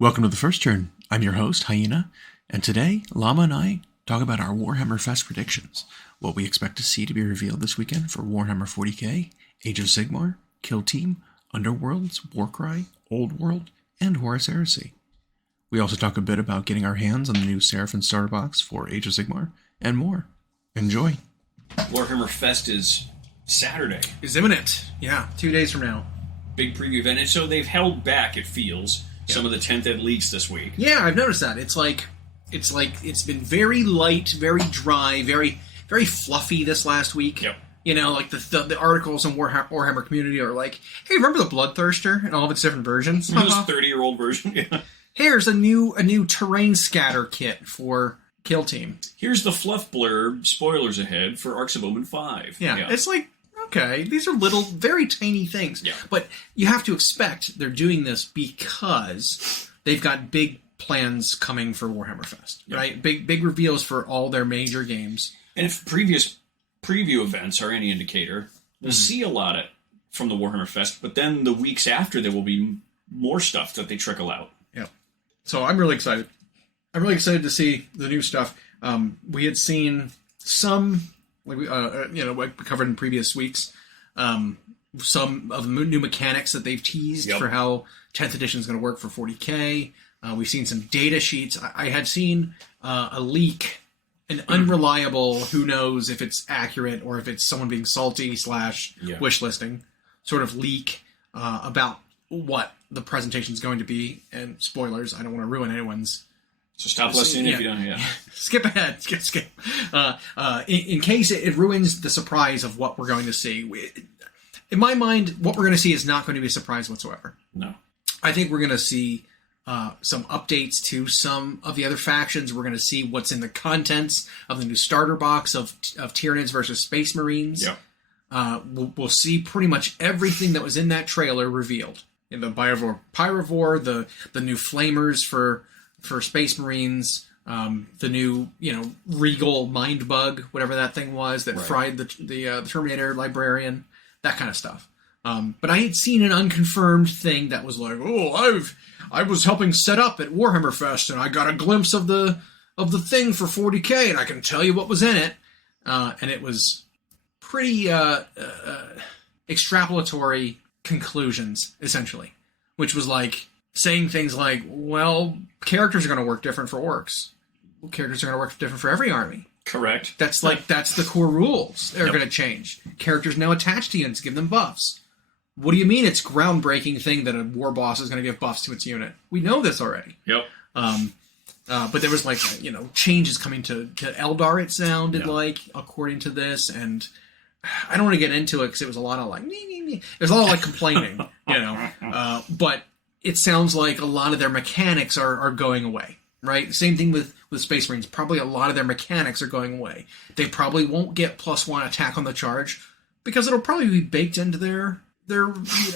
Welcome to the first turn. I'm your host, Hyena, and today, Llama and I talk about our WarhammerFest predictions, what we expect to see to be revealed this weekend for Warhammer 40k, Age of Sigmar, Kill Team, Underworlds, Warcry, Old World, and Horus Heresy. We also talk a bit about getting our hands on the new Seraphon starter box for Age of Sigmar, and more. Enjoy. WarhammerFest is Saturday. Is imminent. Yeah, 2 days from now. Big preview event. And so they've held back, it feels, some of the 10th ed leaks this week. Yeah, I've noticed that. It's been very light, very dry, very fluffy this last week. Yep. You know, like the articles in Warhammer community are like, hey, remember the Bloodthirster and all of its different versions? This 30-year-old version. Yeah. Here's a new terrain scatter kit for Kill Team. Here's the fluff blurb, spoilers ahead, for Arcs of Omen 5. Yeah, it's like, okay, these are little, very tiny things. Yeah. But you have to expect they're doing this because they've got big plans coming for WarhammerFest, right? Big reveals for all their major games. And if previous preview events are any indicator, we'll see a lot from the WarhammerFest, but then the weeks after there will be more stuff that they trickle out. Yeah. So I'm really excited. I'm really excited to see the new stuff. We had seen some, like we covered in previous weeks, some of the new mechanics that they've teased for how 10th edition is going to work for 40k. We've seen some data sheets. I had seen a leak, an unreliable, who knows if it's accurate or if it's someone being salty / wish listing sort of leak about what the presentation is going to be. And spoilers, I don't want to ruin anyone's. So stop listening if you don't. Yeah. Skip ahead. Skip. In case it ruins the surprise of what we're going to see. In my mind, what we're going to see is not going to be a surprise whatsoever. No. I think we're going to see some updates to some of the other factions. We're going to see what's in the contents of the new starter box of Tyranids versus Space Marines. Yeah. We'll see pretty much everything that was in that trailer revealed. In the Pyrovore, the new Flamers for Space Marines, the new, Regal Mind Bug, whatever that thing was that fried the Terminator Librarian, that kind of stuff. But I had seen an unconfirmed thing that was like, I was helping set up at WarhammerFest and I got a glimpse of the thing for 40k and I can tell you what was in it. And it was pretty extrapolatory conclusions, essentially, which was like, saying things like, well, characters are going to work different for orcs. Well, characters are going to work different for every army. Correct. That's the core rules. They're going to change. Characters now attached to units, give them buffs. What do you mean it's groundbreaking thing that a war boss is going to give buffs to its unit? We know this already. Yep. But there was changes coming to Eldar, it sounded like, according to this, and I don't want to get into it because it was a lot of like, there's a lot of like complaining, but it sounds like a lot of their mechanics are going away, right? Same thing with Space Marines. Probably a lot of their mechanics are going away. They probably won't get +1 attack on the charge because it'll probably be baked into their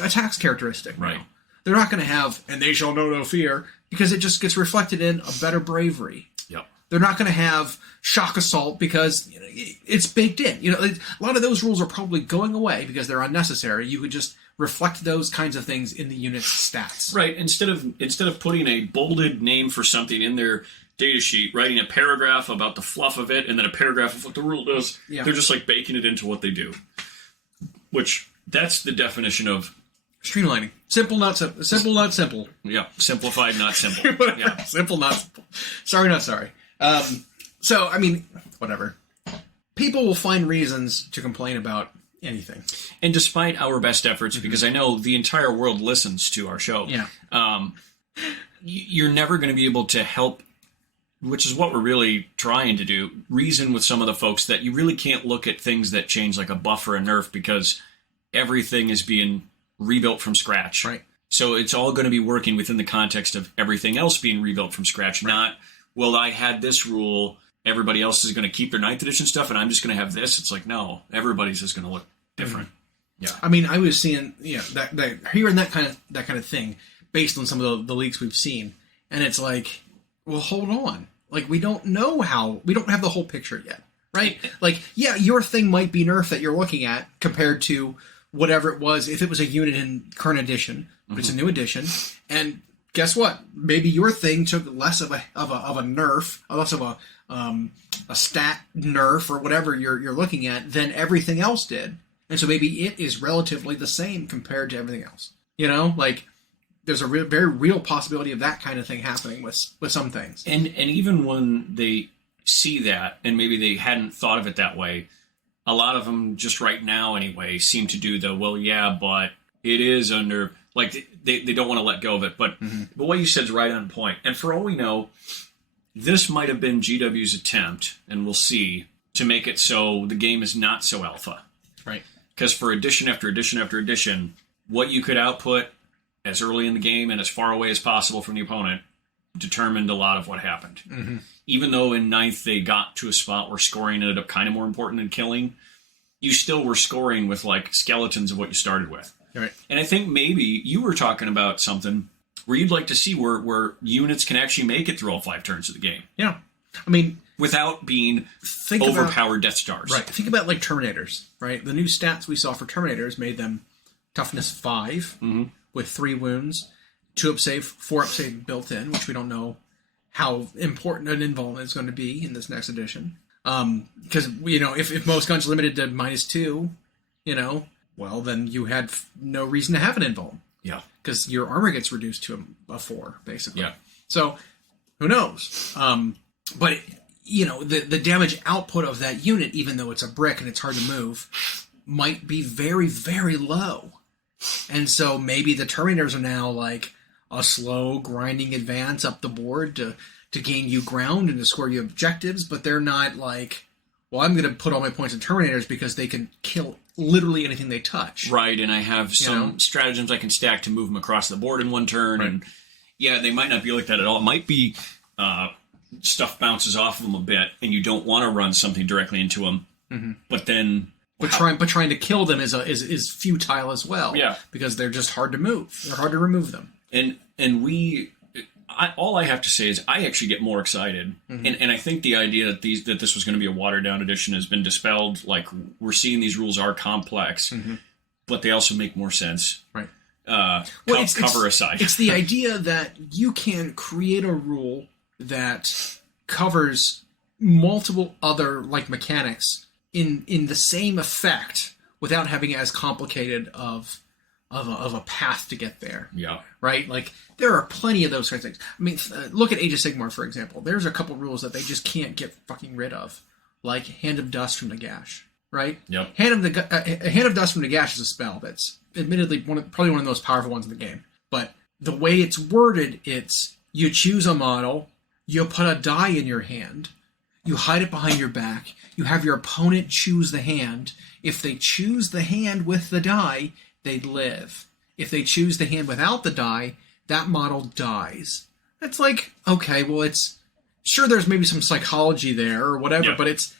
attacks characteristic. Right. They're not going to have, and they shall know no fear, because it just gets reflected in a better bravery. Yep. They're not going to have shock assault because it's baked in. A lot of those rules are probably going away because they're unnecessary. You could just reflect those kinds of things in the unit's stats. Right. Instead of putting a bolded name for something in their data sheet, writing a paragraph about the fluff of it, and then a paragraph of what the rule does, they're just like baking it into what they do. Which, that's the definition of streamlining. Simple, not simple. Simple, not simple. Yeah. Simplified, not simple. Yeah. Simple, not simple. Sorry, not sorry. So, I mean, whatever. People will find reasons to complain about anything. And despite our best efforts, because I know the entire world listens to our show, you're never going to be able to help, which is what we're really trying to do, reason with some of the folks that you really can't look at things that change like a buff or a nerf because everything is being rebuilt from scratch. Right. So it's all going to be working within the context of everything else being rebuilt from scratch, not, well, I had this rule, everybody else is going to keep their 9th edition stuff, and I'm just going to have this. It's like, no, everybody's just going to look different. Yeah. I mean, I was seeing, that hearing that kind of thing based on some of the leaks we've seen, and it's like, well, hold on. Like, we don't have the whole picture yet, right? Like, your thing might be nerf that you're looking at compared to whatever it was, if it was a unit in current edition, but it's a new edition, and guess what? Maybe your thing took less of a nerf, less of a stat nerf or whatever you're looking at than everything else did, and so maybe it is relatively the same compared to everything else. You know, like there's a very real possibility of that kind of thing happening with some things. And even when they see that, and maybe they hadn't thought of it that way, a lot of them just right now anyway seem to do the, well, yeah, but it is under, like they don't want to let go of it. But but what you said is right on point. And for all we know, this might have been GW's attempt, and we'll see, to make it so the game is not so alpha. Right. Because for edition after edition after edition, what you could output as early in the game and as far away as possible from the opponent determined a lot of what happened. Even though in 9th they got to a spot where scoring ended up kind of more important than killing, you still were scoring with like skeletons of what you started with. Right. And I think maybe you were talking about something where you'd like to see where units can actually make it through all 5 turns of the game. Yeah. I mean, without being overpowered Death Stars. Right. Think about like Terminators, right? The new stats we saw for Terminators made them toughness 5 with 3 wounds, 2 up save, 4 up save built in, which we don't know how important an involvement is going to be in this next edition. Because, you know, if most guns limited to -2, you know, well, then you had no reason to have an invuln. Yeah. Because your armor gets reduced to a 4, basically. Yeah. So, who knows? But, you know, the damage output of that unit, even though it's a brick and it's hard to move, might be very, very low. And so maybe the Terminators are now like a slow, grinding advance up the board to gain you ground and to score you objectives, but they're not like, well, I'm going to put all my points in Terminators because they can kill literally anything they touch. Right, and I have some stratagems I can stack to move them across the board in one turn, and yeah, they might not be like that at all. It might be stuff bounces off of them a bit, and you don't want to run something directly into them, but then... But trying to kill them is futile as well. Yeah, because they're just hard to move. They're hard to remove them. And all I have to say is I actually get more excited, and I think the idea that this was going to be a watered down edition has been dispelled. Like, we're seeing these rules are complex, but they also make more sense. Right. Cover aside, it's the idea that you can create a rule that covers multiple other like mechanics in the same effect without having as complicated of a path to get there. Yeah. Right? Like, there are plenty of those kinds of things. I mean, look at Age of Sigmar, for example. There's a couple rules that they just can't get fucking rid of. Like Hand of Dust from Nagash. Right? Yep. Hand of Dust from Nagash is a spell that's admittedly probably one of the most powerful ones in the game. But the way it's worded, it's you choose a model, you put a die in your hand, you hide it behind your back, you have your opponent choose the hand. If they choose the hand with the die, they live. If they choose the hand without the die, that model dies. It's like, okay, well, it's... Sure, there's maybe some psychology there or whatever, but it's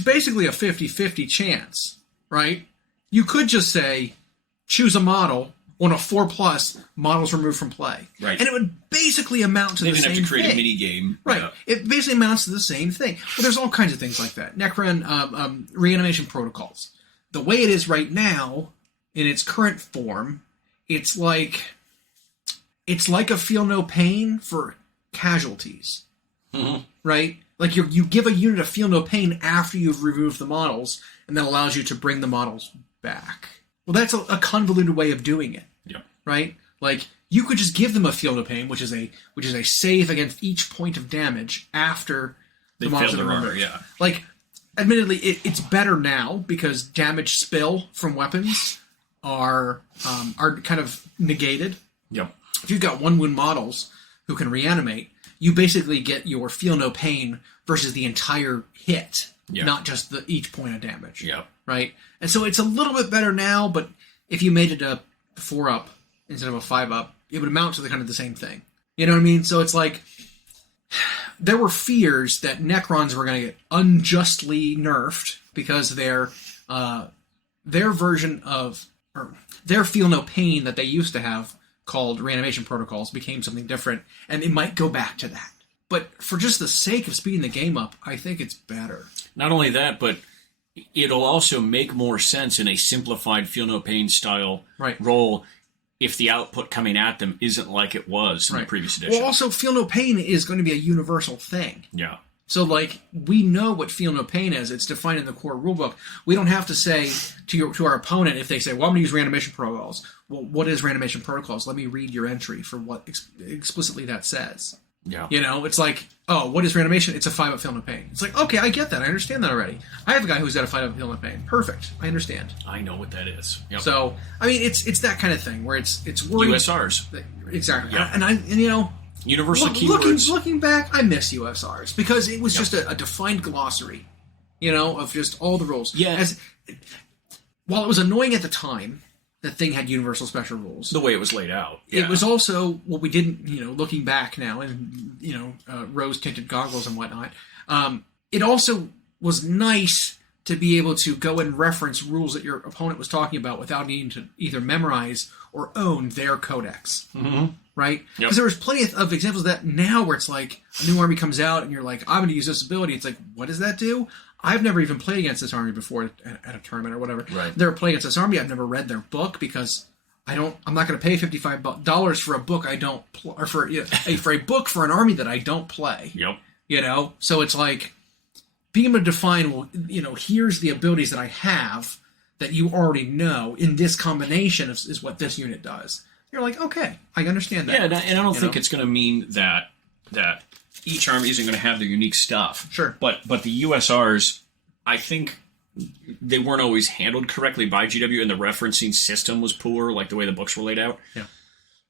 basically a 50-50 chance, right? You could just say, choose a model, on a 4+, models removed from play. Right. And it would basically amount to the same thing. They didn't have to create a mini-game. Right. Yeah. It basically amounts to the same thing. Well, there's all kinds of things like that. Necron reanimation protocols. The way it is right now, in its current form, it's like a feel no pain for casualties. Right? Like you give a unit a feel no pain after you've removed the models, and that allows you to bring the models back. Well, that's a convoluted way of doing it. Yeah. Right? Like, you could just give them a feel no pain, which is a save against each point of damage after the models are removed. Yeah. Like, admittedly, it's better now because damage spill from weapons are kind of negated. Yep. If you've got 1 wound models who can reanimate, you basically get your feel no pain versus the entire hit, not just each point of damage. Yep. Right? And so it's a little bit better now, but if you made it a 4-up instead of a 5-up, it would amount to the kind of the same thing. You know what I mean? So it's like, there were fears that Necrons were going to get unjustly nerfed because their version of, or their feel no pain that they used to have called reanimation protocols became something different, and it might go back to that. But for just the sake of speeding the game up, I think it's better. Not only that, but it'll also make more sense in a simplified feel no pain style role if the output coming at them isn't like it was in the previous edition. Well, also, Feel No Pain is going to be a universal thing. Yeah. So, like, we know what Feel No Pain is. It's defined in the core rulebook. We don't have to say to our opponent, if they say, well, I'm going to use Randomation Protocols. Well, what is Randomation Protocols? Let me read your entry for what explicitly that says. Yeah. You know, it's like, oh, what is Randomation? It's a 5-up Feel No Pain. It's like, okay, I get that. I understand that already. I have a guy who's got a 5-up Feel No Pain. Perfect. I understand. I know what that is. Yep. So, I mean, it's that kind of thing where it's worried. USRs. Exactly. Yeah. And you know, universal keywords. Looking back, I miss USRs because it was just a defined glossary, you know, of just all the rules. Yeah. While it was annoying at the time, the thing had universal special rules. The way it was laid out. It was also what we didn't, you know, looking back now and, you know, rose-tinted goggles and whatnot. It also was nice to be able to go and reference rules that your opponent was talking about without needing to either memorize or own their codex. Mm-hmm. Right? Because there was plenty of examples of that now where it's like a new army comes out and you're like, I'm going to use this ability. It's like, what does that do? I've never even played against this army before at a tournament or whatever. Right. They're playing against this army. I've never read their book because I'm not going to pay $55 for a book I don't or for a book for an army that I don't play. Yep. You know, so it's like being able to define, well, you know, here's the abilities that I have that you already know in this combination is what this unit does. You're like, okay, I understand that. Yeah, and I don't think it's going to mean that each army isn't going to have their unique stuff. Sure. But the USRs, I think they weren't always handled correctly by GW, and the referencing system was poor, like the way the books were laid out. Yeah.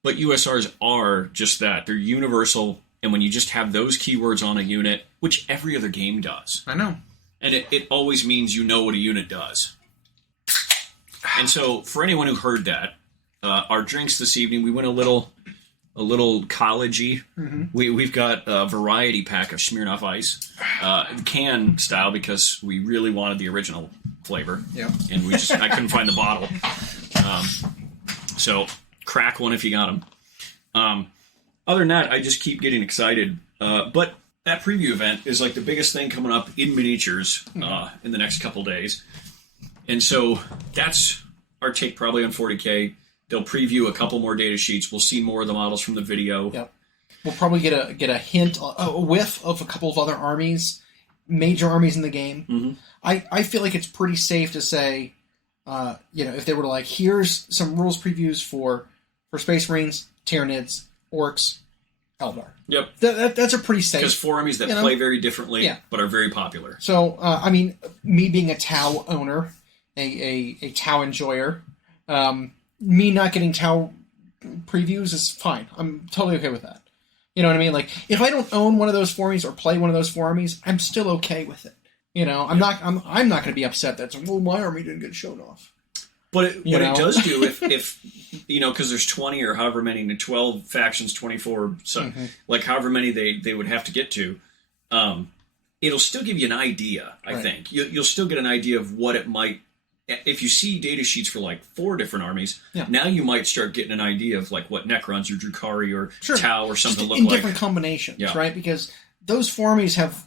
But USRs are just that. They're universal, and when you just have those keywords on a unit, which every other game does. I know. And it always means you know what a unit does. And so, for anyone who heard that, our drinks this evening, we went a little collegey. Mm-hmm. We've got a variety pack of Smirnoff Ice, can style because we really wanted the original flavor. Yeah. And I couldn't find the bottle. So crack one if you got them. Other than that, I just keep getting excited. But that preview event is like the biggest thing coming up in miniatures in the next couple days. And so that's our take probably on 40K. They'll preview a couple more data sheets. We'll see more of the models from the video. Yep. We'll probably get a hint, a whiff of a couple of other armies, major armies in the game. Mm-hmm. I feel like it's pretty safe to say, you know, if they were to like, here's some rules previews for Space Marines, Tyranids, Orcs, Eldar. Yep. That's a pretty safe. Because 4 armies that play very differently, but are very popular. So, I mean, me being a Tau owner, a Tau enjoyer, me not getting Tau previews is fine. I'm totally okay with that. You know what I mean? Like, if I don't own one of those 4 armies or play one of those 4 armies, I'm still okay with it. You know, I'm not going to be upset that, well, my army didn't get shown off. But what it does do, if you know, because there's 20 or however many, 12 factions, 24, so like however many they would have to get to, it'll still give you an idea, I think. You'll still get an idea of what it might. If you see data sheets for like 4 different armies, now you might start getting an idea of like what Necrons or Drukhari or Tau or something look like. In different combinations, right? Because those 4 armies have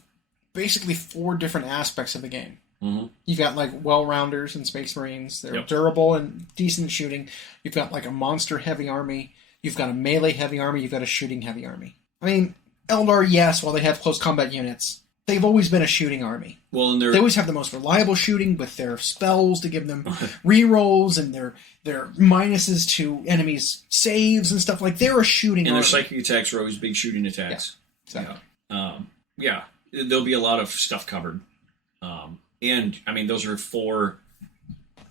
basically 4 different aspects of the game. Mm-hmm. You've got like well-rounders and Space Marines. They're durable and decent shooting. You've got like a monster-heavy army. You've got a melee-heavy army. You've got a shooting-heavy army. I mean, Eldar, yes, while they have close combat units, they've always been a shooting army. Well, and they always have the most reliable shooting with their spells to give them rerolls and their minuses to enemies' saves and stuff. Like, they're a shooting army. And their psychic attacks are always big shooting attacks. Yeah, exactly. There'll be a lot of stuff covered. And, I mean, those are 4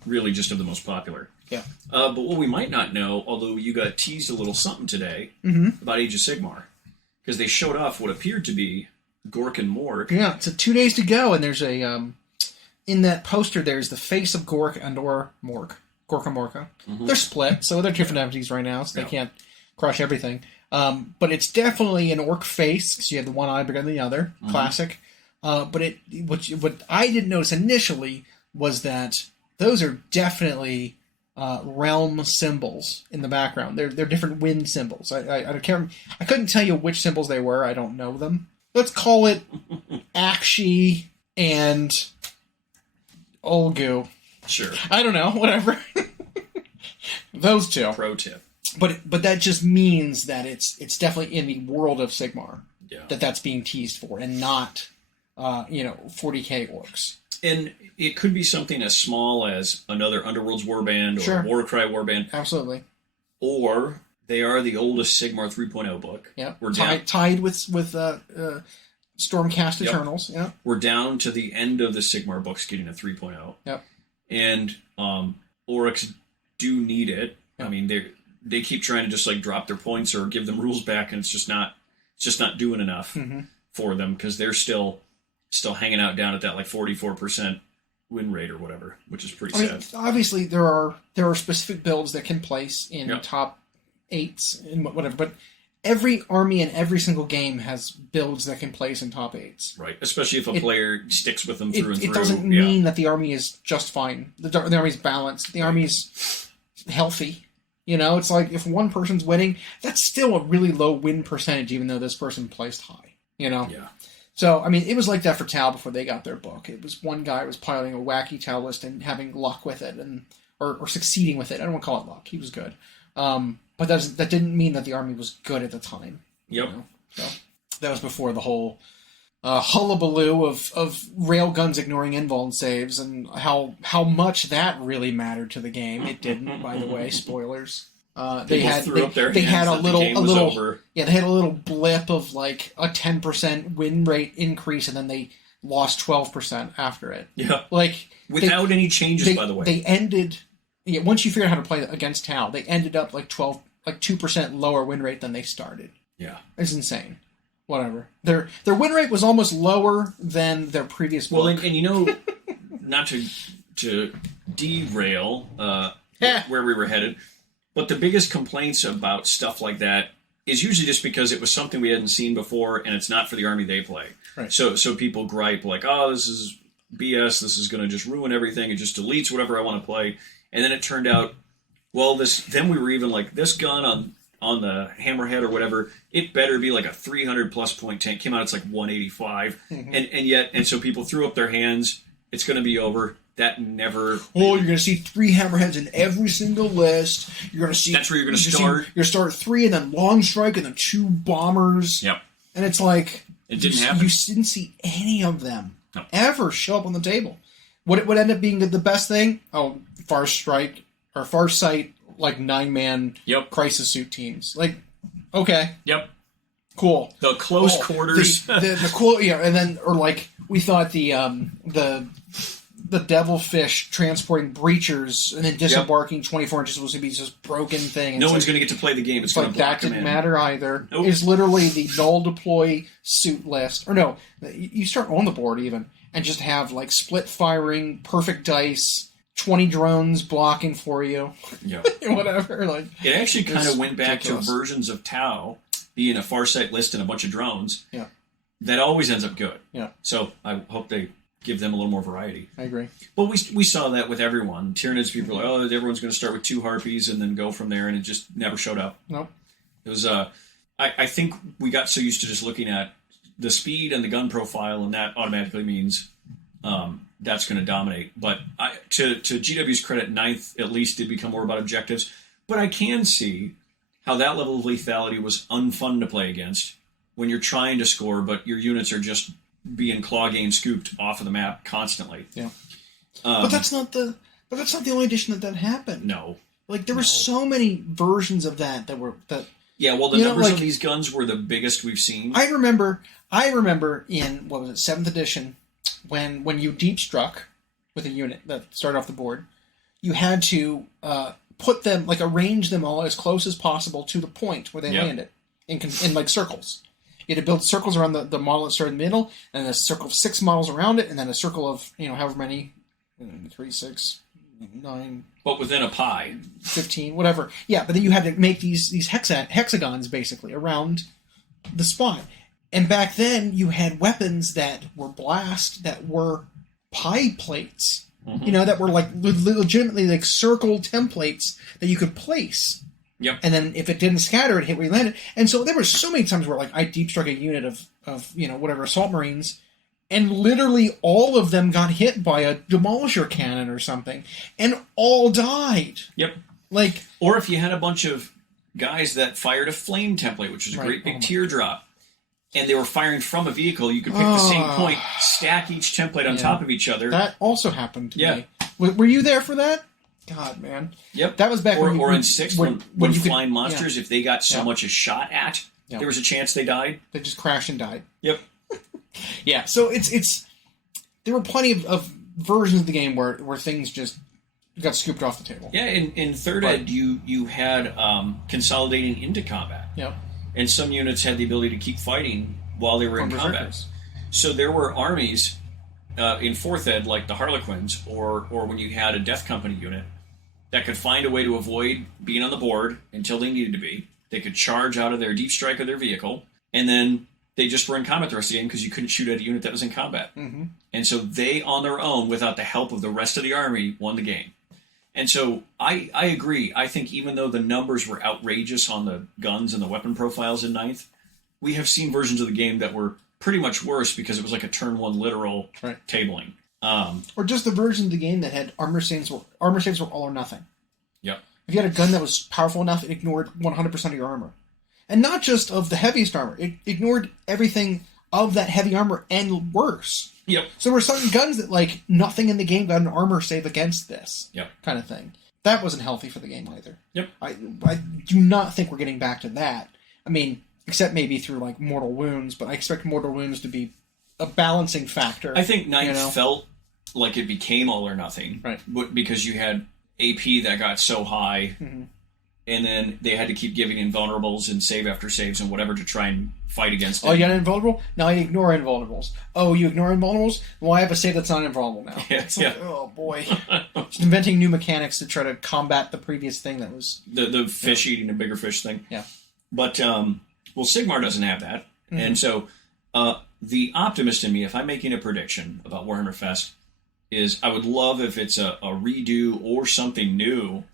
really just of the most popular. Yeah. But what we might not know, although you got teased a little something today about Age of Sigmar, because they showed off what appeared to be Gork and Morg. Yeah, so 2 days to go, and there's a in that poster there's the face of Gork and or Morg. Gorka Morka. Mm-hmm. They're split, so they're different entities right now, so they can't crush everything. But it's definitely an orc face, because you have the one eye bigger than the other. Classic. But what I didn't notice initially was that those are definitely realm symbols in the background. They're different wind symbols. I couldn't tell you which symbols they were. I don't know them. Let's call it Akshi and Olgu. Sure. I don't know. Whatever. Those 2. Pro tip. but that just means that it's definitely in the world of Sigmar that's being teased for, and not 40k orcs. And it could be something as small as another Underworld's warband or a Warcry warband. Absolutely. Or they are the oldest Sigmar 3.0 book. Yeah. We're tied with Stormcast Eternals. Yeah. We're down to the end of the Sigmar books getting a 3.0. Yep. And Orcs do need it. Yep. I mean, they keep trying to just like drop their points or give them rules back, and it's just not doing enough for them, because they're still hanging out down at that like 44% win rate or whatever, which is pretty sad. Obviously, there are specific builds that can place in top 8s and whatever, but every army in every single game has builds that can place in top 8s. Right, especially if a player sticks with them through and through. It doesn't mean that the army is just fine. The army's balanced. The army's healthy. It's like if one person's winning, that's still a really low win percentage, even though this person placed high. Yeah. So, I mean, it was like that for Tau before they got their book. It was one guy was piloting a wacky Tau list and having luck with it, or succeeding with it. I don't want to call it luck. He was good. But that didn't mean that the army was good at the time. Yep. So that was before the whole hullabaloo of railguns ignoring invuln saves, and how much that really mattered to the game. It didn't, by the way. Spoilers. They had a little blip of like a 10% win rate increase, and then they lost 12% after it. Yeah. Like without any changes, by the way. They ended. Yeah, once you figured out how to play against Tau, they ended up like 2% lower win rate than they started. Yeah. It's insane. Whatever. Their win rate was almost lower than their previous book. Well, and not to derail where we were headed, but the biggest complaints about stuff like that is usually just because it was something we hadn't seen before, and it's not for the army they play. Right. So people gripe like, oh, this is BS, this is going to just ruin everything, it just deletes whatever I want to play. And then it turned out, then we were even like, this gun on the Hammerhead or whatever, it better be like a 300 plus point tank. Came out, it's like 185. And so people threw up their hands, it's going to be over. That never... Oh, you're going to see 3 Hammerheads in every single list. You're going to see... That's where you're going to start. You're going to start 3 and then Long Strike and then 2 Bombers. Yep. And it's like... It didn't happen. You didn't see any of them ever show up on the table. What would end up being the best thing? Oh, Far Sight, like 9-man crisis suit teams. Like, okay. Yep. Cool. The close quarters. The cool, and then, or like, we thought the devilfish transporting breachers and then disembarking 24 inches was going to be this broken thing. No one's going to get to play the game. It's going to block that them in. Didn't matter either. Nope. It's literally the null deploy suit list. Or no, you start on the board even and just have like split firing, perfect dice, 20 drones blocking for you. Yeah. Whatever. Like it actually kind of went back ridiculous. to versions of Tau being a Farsight list and a bunch of drones. Yeah. That always ends up good. Yeah. So I hope they give them a little more variety. I agree. But we saw that with everyone. Tyranids, people were like, oh, everyone's going to start with 2 Harpies and then go from there, and it just never showed up. Nope. It was, I think we got so used to just looking at the speed and the gun profile, and that automatically means that's going to dominate. But to GW's credit, 9th at least did become more about objectives. But I can see how that level of lethality was unfun to play against when you're trying to score, but your units are just being claw game scooped off of the map constantly. Yeah. But that's not the only edition that happened. No. Like there were so many versions of that. Yeah, well, the numbers of these guns were the biggest we've seen. I remember in, what was it, 7th edition, when you deep struck with a unit that started off the board, you had to put them, like arrange them all as close as possible to the point where they landed in like circles. You had to build circles around the model that started in the middle, and a circle of 6 models around it, and then a circle of, however many, 3, 6, 9... But within a pie. 15, whatever. Yeah, but then you had to make these hexagons, basically, around the spot. And back then, you had weapons that were blast, that were pie plates. Mm-hmm. That were like legitimately like circle templates that you could place. Yep. And then if it didn't scatter, it hit where you landed. And so there were so many times where like I deep struck a unit of whatever assault marines, and literally all of them got hit by a demolisher cannon or something, and all died. Yep. Like, or if you had a bunch of guys that fired a flame template, which was a great big teardrop. And they were firing from a vehicle. You could pick the same point, stack each template on top of each other. That also happened to me. Were you there for that? God, man. Yep. That was back or, when... Or in 6, when flying monsters, if they got so much as shot at, there was a chance they died. They just crashed and died. Yep. Yeah, so it's... There were plenty of versions of the game where things just got scooped off the table. Yeah, in 3rd Ed, you had consolidating into combat. Yep. And some units had the ability to keep fighting while they were in combat. So there were armies in 4th Ed, like the Harlequins, or when you had a Death Company unit, that could find a way to avoid being on the board until they needed to be. They could charge out of their deep strike of their vehicle, and then they just were in combat the rest of the game because you couldn't shoot at a unit that was in combat. Mm-hmm. And so they, on their own, without the help of the rest of the army, won the game. And so I agree. I think even though the numbers were outrageous on the guns and the weapon profiles in 9th, we have seen versions of the game that were pretty much worse because it was like a turn 1 literal tabling. Or just the version of the game that had armor saves were all or nothing. Yep. If you had a gun that was powerful enough, it ignored 100% of your armor. And not just of the heaviest armor. It ignored everything of that heavy armor and worse. Yep. So there were certain guns that, like, nothing in the game got an armor save against this. Yep. Kind of thing. That wasn't healthy for the game either. Yep. I do not think we're getting back to that. I mean, except maybe through, like, mortal wounds, but I expect mortal wounds to be a balancing factor. I think 9th felt like it became all or nothing. Right. Because you had AP that got so high, and then they had to keep giving invulnerables and save after saves and whatever to try and fight against it. Oh, you got an invulnerable? Now I ignore invulnerables. Oh, you ignore invulnerables? Well, I have a save that's not invulnerable now. It's like, oh boy. Just inventing new mechanics to try to combat the previous thing that was... The fish eating a bigger fish thing. Yeah. But, Sigmar doesn't have that. Mm-hmm. And so, the optimist in me, if I'm making a prediction about Warhammer Fest, is I would love if it's a redo or something new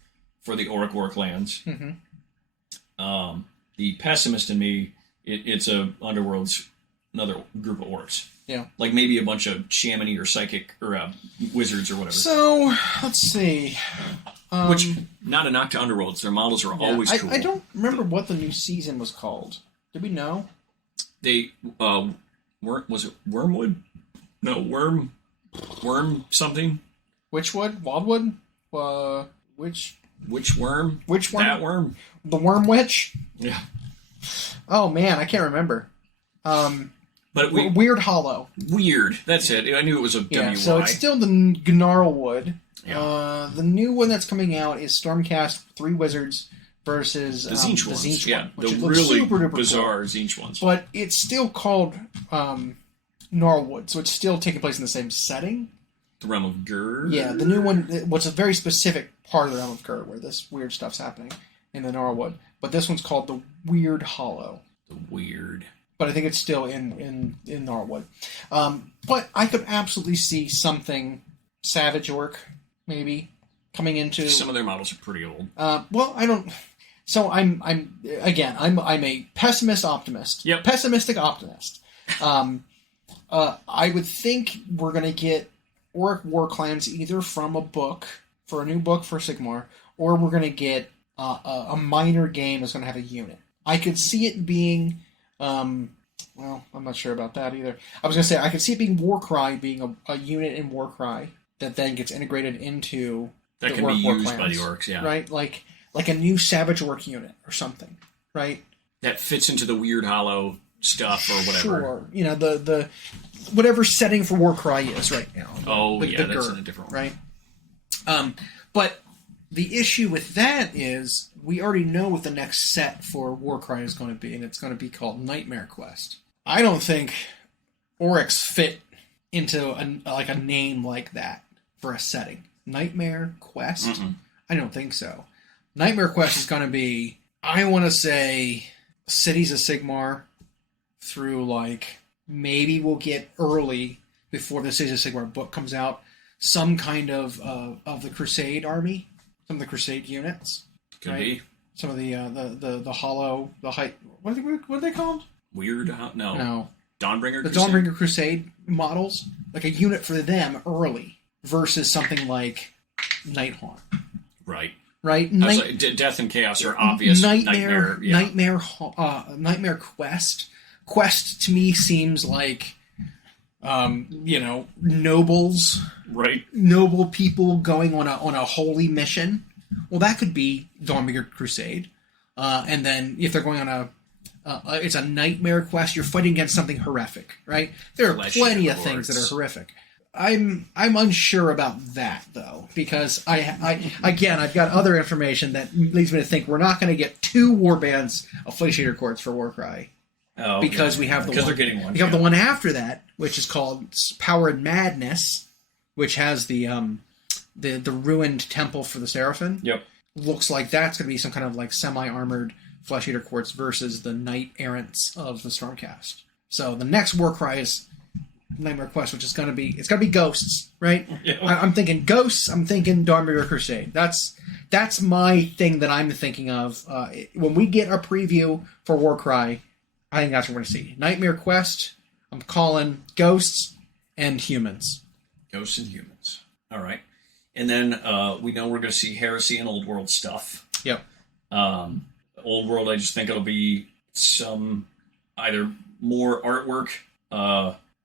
for the Auric Worklands. Mm-hmm. The pessimist in me, it's a Underworld's another group of orcs. Yeah. Like maybe a bunch of Chamonix or Psychic or wizards or whatever. So, let's see. Which, not a knock to Underworlds. Their models are always cool. I don't remember what the new season was called. Did we know? They, was it Wormwood? No, Worm something? Witchwood? Wildwood? Which worm? Which worm? That worm. The Worm Witch? Yeah. Oh man, I can't remember. But Weird Hollow. Weird. That's it. I knew it was a WY. So it's still the Gnarlwood. Yeah. The new one that's coming out is Stormcast 3 Wizards versus the Tzeentch ones. Tzeentch yeah, one, which the looks really super duper bizarre cool. Tzeentch ones. But it's still called Gnarlwood, so it's still taking place in the same setting. The Realm of Gur. Yeah, the new one, what's a very specific part of the Realm of Gur, where this weird stuff's happening in the Gnarlwood. But this one's called the Weird Hollow. The Weird. But I think it's still in Gnarlwood. But I could absolutely see something Savage Orc, maybe, coming into... Some of their models are pretty old. Well, I don't... So I'm a pessimist optimist. Yep. Pessimistic optimist. I would think we're going to get Auric War Clans either from a book, for a new book for Sigmar, or we're going to get a minor game that's going to have a unit. I could see it being... well, I'm not sure about that either. I was going to say, I could see it being Warcry being a unit in Warcry that then gets integrated into that can be used by the orcs, yeah. Right? Like a new Savage Orc unit or something, right? That fits into the Weird Hollow stuff or whatever. Sure. You know, the whatever setting for Warcry is right now. That's in a different one. Right? But the issue with that is we already know what the next set for Warcry is going to be, and it's going to be called Nightmare Quest. I don't think Oryx fit into a name like that for a setting. Nightmare Quest? Mm-mm. I don't think so. Nightmare Quest is going to be, I want to say, Cities of Sigmar through, like, maybe we'll get early, before the Cities of Sigmar book comes out, some kind of the Crusade army, some of the Crusade units. Could be. Some of the Hollow, the height, what are they called? Weird? No. Dawnbringer The Crusade? Dawnbringer Crusade models, like a unit for them early, versus something like Nighthaunt. Right. right? Death and chaos are obvious. Nightmare Yeah. Quest. Quest to me seems like, nobles, Right. noble people going on a holy mission. Well, that could be Dawnbringer Crusade, and then if they're going on it's a nightmare quest. You're fighting against something horrific, right? There are plenty of things that are horrific. I'm unsure about that though, because I've got other information that leads me to think we're not going to get 2 warbands of Flesh Eater Courts for Warcry. Oh, because we have they're getting one. We have the one after that, which is called Power and Madness, which has the ruined temple for the Seraphon. Yep. Looks like that's going to be some kind of like semi-armored Flesh Eater Courts versus the Knight Errants of the Stormcast. So the next Warcry is Nightmare Quest, which is going to be ghosts, right? Yeah. I'm thinking ghosts. I'm thinking Dawnbringer Crusade. That's my thing that I'm thinking of. When we get our preview for Warcry, I think that's what we're going to see. Nightmare Quest. I'm calling ghosts and humans. Ghosts and humans. All right. And then we know we're going to see Heresy and Old World stuff. Yep. Old World, I just think it'll be some either more artwork,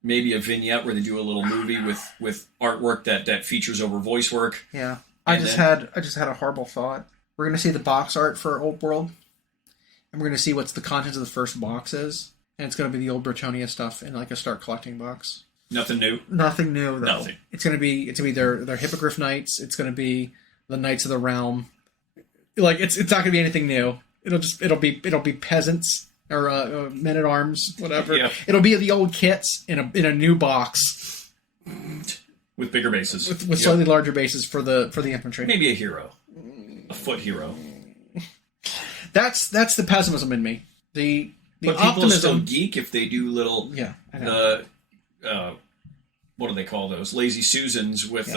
maybe a vignette where they do a little movie with artwork that features over voice work. Yeah. I just had a horrible thought. We're going to see the box art for Old World, and we're going to see what's the contents of the first box is, and it's going to be the old Bretonia stuff in like a start collecting box. Nothing new. Nothing new though. Nothing. It's going to be their Hippogriff Knights. It's going to be the Knights of the Realm. Like it's not going to be anything new. It'll be peasants or men at arms, whatever. Yeah. It'll be the old kits in a new box with bigger bases, with slightly larger bases for the infantry. Maybe a hero, a foot hero. That's the pessimism in me. The but optimism. People still geek if they do little. Yeah. I know. What do they call those? Lazy Susans with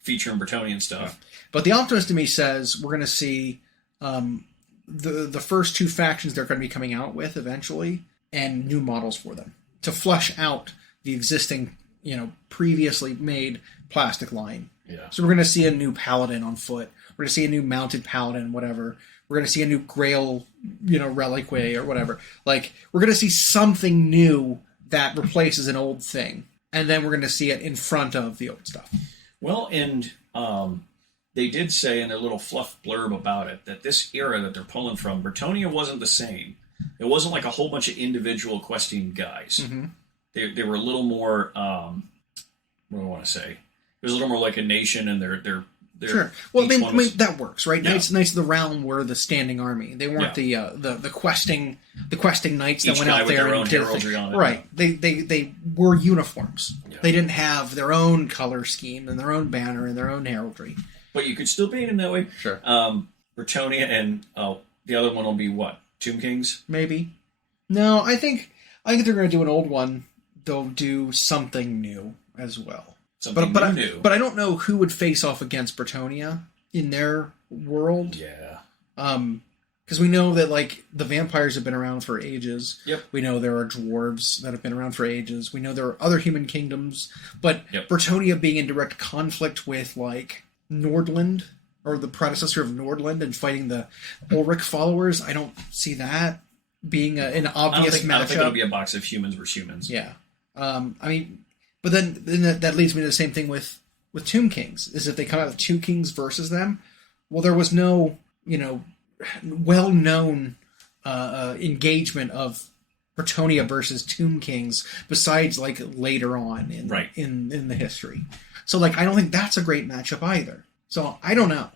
featuring Bretonian stuff. Yeah. But the optimist in me says we're going to see the first 2 factions they're going to be coming out with eventually, and new models for them to flesh out the existing, previously made plastic line. Yeah. So we're going to see a new paladin on foot. We're going to see a new mounted paladin, whatever. We're going to see a new Grail, reliquary or whatever. Like, we're going to see something new that replaces an old thing. And then we're going to see it in front of the old stuff. Well, and they did say in their little fluff blurb about it that this era that they're pulling from, Bretonia wasn't the same. It wasn't like a whole bunch of individual questing guys. Mm-hmm. They were a little more, what do I want to say? It was a little more like a nation, and they're sure. Well, I mean, that works, right? Yeah. Knights of the Realm were the standing army. They weren't the questing knights that went out there and did heraldry on it. Right. Yeah. They were uniforms. Yeah. They didn't have their own color scheme and their own banner and their own heraldry. But you could still paint them that way. Sure. Bretonia and the other one will be what? Tomb Kings? Maybe. No, I think they're going to do an old one. They'll do something new as well. But new. But I don't know who would face off against Bretonia in their world. Yeah. Because we know that like the vampires have been around for ages. Yep. We know there are dwarves that have been around for ages. We know there are other human kingdoms, but Bretonia being in direct conflict with like Nordland or the predecessor of Nordland and fighting the Ulrich followers, I don't see that being an obvious matchup. I don't think it'll be a box of humans versus humans. Yeah. But then that leads me to the same thing with Tomb Kings, is if they come out with 2 kings versus them, well, there was no, well-known engagement of Bretonia versus Tomb Kings besides, like, later on in the history. So, like, I don't think that's a great matchup either. So, I don't know.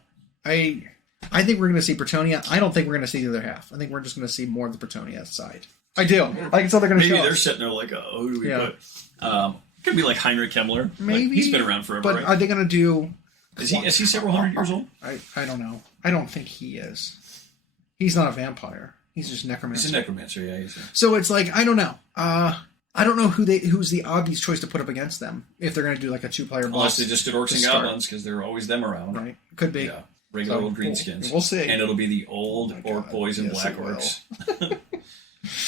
I think we're going to see Bretonia. I don't think we're going to see the other half. I think we're just going to see more of the Bretonia side. I do. I can tell they're going to show. Maybe they're sitting there like, oh, who do we put? Could be like Heinrich Himmler. Maybe. Like, he's been around forever, but right? are they going to do... Is he several hundred years old? I don't know. I don't think he is. He's not a vampire. He's just necromancer. He's a necromancer, yeah. So it's like, I don't know. I don't know who's the obvious choice to put up against them if they're going to do like a 2-player boss. Unless they just did Orcs and Goblins, because there are always them around. Right. Could be. Yeah. Regular old greenskins. We'll see. And it'll be the old Orc boys and Black Orcs.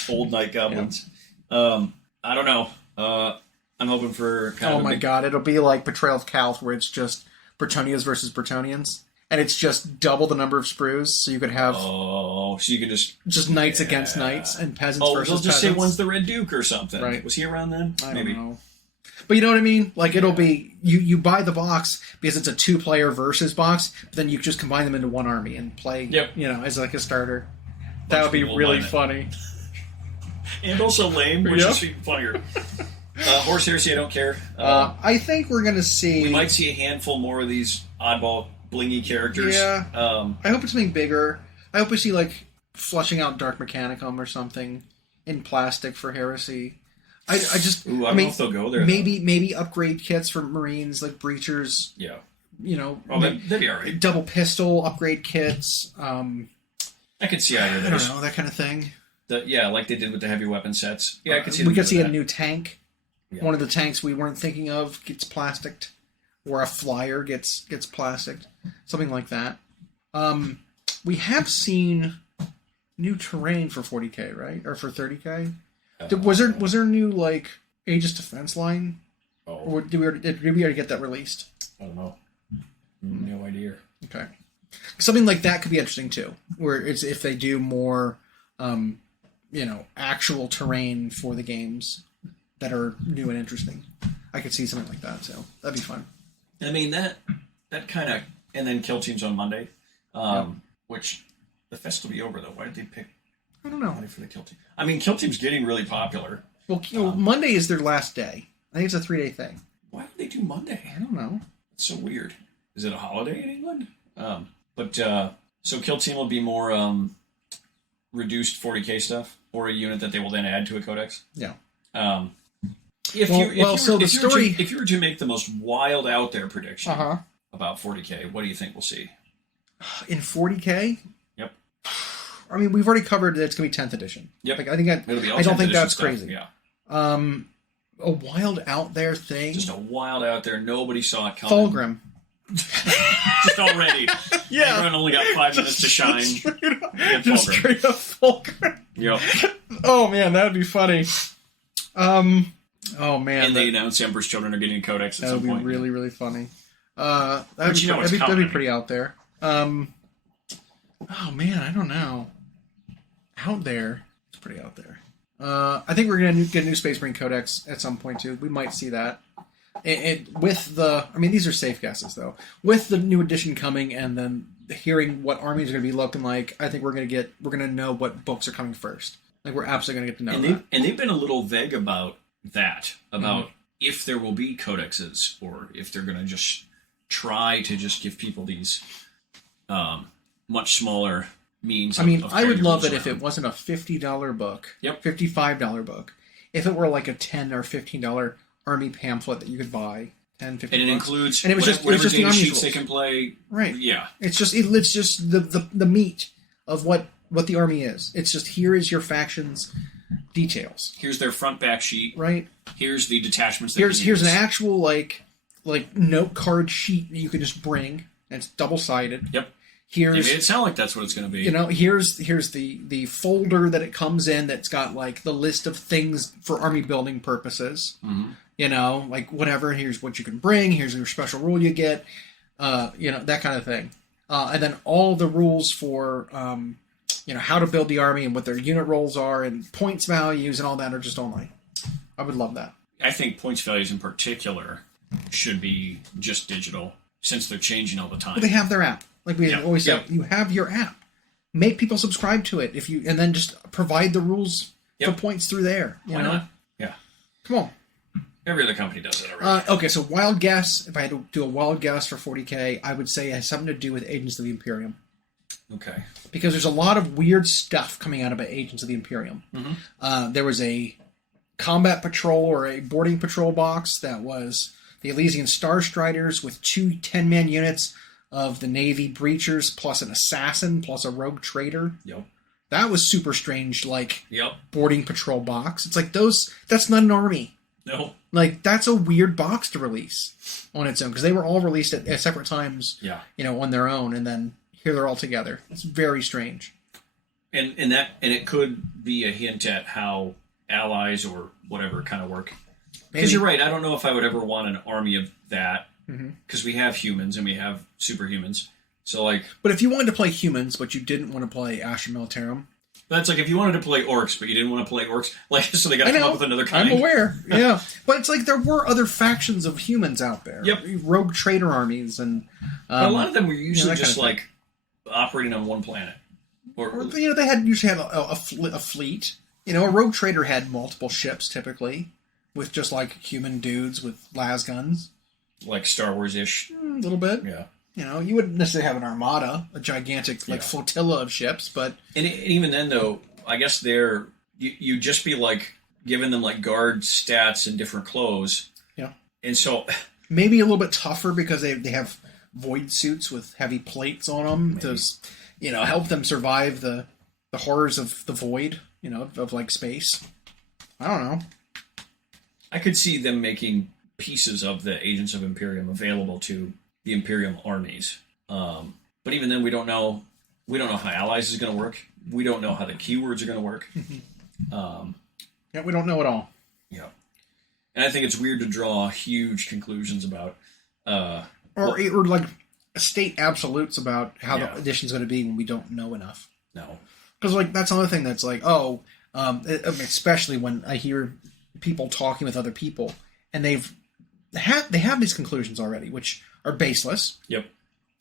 Old Night Goblins. Yeah. I don't know. I'm hoping for God, it'll be like Betrayal of Calth, where it's just Bretonias versus Bretonians, and it's just double the number of sprues, so you could have so you can just knights against knights and peasants versus they'll just peasants. say one's the Red Duke or something. Right. Was he around then? I Maybe. don't know. But you know what I mean? Like, it'll be... You buy the box because it's a 2-player versus box, but then you just combine them into one army and play, as like a starter. That would be really funny. And also lame, which is even funnier. Horse Heresy, I don't care. I think we're going to see... We might see a handful more of these oddball, blingy characters. Yeah. I hope it's something bigger. I hope we see, like, flushing out Dark Mechanicum or something in plastic for Heresy. I don't know if they'll go there. Maybe upgrade kits for Marines, like Breachers. Yeah. That'd be alright. Double pistol upgrade kits. I could see either of those. I don't know, that kind of thing. Like they did with the heavy weapon sets. Yeah, I could see. We could see a new tank. Yeah. One of the tanks we weren't thinking of gets plasticked, or a flyer gets plasticked, something like that. We have seen new terrain for 40k, right, or for 30k? Was there new like Aegis defense line? Or did we already get that released? I don't know. No idea. Okay, something like that could be interesting too. Where it's if they do more, actual terrain for the games that are new and interesting. I could see something like that too. That'd be fun. I mean that kind of, and then Kill Team's on Monday, which the fest will be over though. Why did they pick? I don't know. Monday for the Kill Team. I mean, Kill Team's getting really popular. Well, Monday is their last day. I think it's a 3-day thing. Why would they do Monday? I don't know. It's so weird. Is it a holiday in England? So Kill Team will be more reduced 40k stuff, or a unit that they will then add to a codex. Yeah. If you were to make the most wild out there prediction about 40k, what do you think we'll see? In 40k? Yep. I mean, we've already covered that it's going to be 10th edition. Yep. Like, I don't think that's stuff. crazy. Yeah. A wild out there thing. Just a wild out there. Nobody saw it coming. Fulgrim. Just already. Yeah. Everyone only got 5 minutes to shine. Just straight up Fulgrim. Yep. Oh man, that would be funny. Oh man. And they announced Emperor's Children are getting a codex at some point. That would be really, really funny. That'd be pretty out there. Oh man, I don't know. Out there. It's pretty out there. I think we're going to get a new Space Marine Codex at some point too. We might see that. These are safe guesses though. With the new edition coming and then hearing what armies are going to be looking like, I think we're going to know what books are coming first. Like we're absolutely going to get to know that. And they've been a little vague about that, about if there will be codexes or if they're going to just try to just give people these much smaller means. I would love it if it wasn't a $50 book. Yep. $55 book. If it were like a $10 or $15 army pamphlet that you could buy, 10, 15 and it bucks. includes and it was just the army sheets rules they can play. Right. Yeah. It's just the meat of what the army is. It's just here is your factions details. Here's their front back sheet. Right. Here's the detachments. Here's an actual like note card sheet that you can just bring, and it's double sided. Yep. They made it sound like that's what it's going to be. Here's the folder that it comes in that's got like the list of things for army building purposes. Mm-hmm. Like whatever. Here's what you can bring. Here's your special rule you get. That kind of thing. And then all the rules for how to build the army and what their unit roles are and points values and all that are just online. I would love that. I think points values in particular should be just digital since they're changing all the time. But they have their app. Like we always say, you have your app. Make people subscribe to it and then just provide the rules for points through there. Why not? Yeah. Come on. Every other company does it already. Okay, so wild guess. If I had to do a wild guess for 40k, I would say it has something to do with Agents of the Imperium. Okay. Because there's a lot of weird stuff coming out about Agents of the Imperium. Mm-hmm. There was a combat patrol or a boarding patrol box that was the Elysian Star Striders with 2 10-man units of the Navy Breachers plus an assassin plus a rogue traitor. Yep. That was super strange, boarding patrol box. It's like that's not an army. No. Like, that's a weird box to release on its own, because they were all released at separate times, on their own, and then here they're all together. It's very strange. And it could be a hint at how allies or whatever kind of work. Because you're right, I don't know if I would ever want an army of that, because we have humans and we have superhumans. So, like... But if you wanted to play humans, but you didn't want to play Astra Militarum... That's like if you wanted to play orcs, but you didn't want to play orcs, like, so they got to come up with another kind. I'm aware, yeah. But it's like there were other factions of humans out there. Yep. Rogue trader armies and... but a lot of them were usually just, like, operating on one planet. Or you know, they usually had a fleet. You know, a rogue trader had multiple ships, typically, with just, like, human dudes with las guns. Like Star Wars-ish. A little bit. Yeah. You know, you wouldn't necessarily have an armada, a gigantic, like, flotilla of ships, but... And even then, though, I guess you'd just be, like, giving them, like, guard stats and different clothes. Yeah. And so... Maybe a little bit tougher because they have void suits with heavy plates on them to, you know, help them survive the horrors of the void, you know, of, like, space. I don't know. I could see them making pieces of the Agents of Imperium available to the Imperium armies. But even then, we don't know how Allies is going to work. We don't know how the keywords are going to work. Yeah, we don't know at all. Yeah. And I think it's weird to draw huge conclusions about... or like state absolutes about how the edition's going to be when we don't know enough. No. Because, like, that's another thing that's like, especially when I hear people talking with other people, and they have these conclusions already, which are baseless. Yep.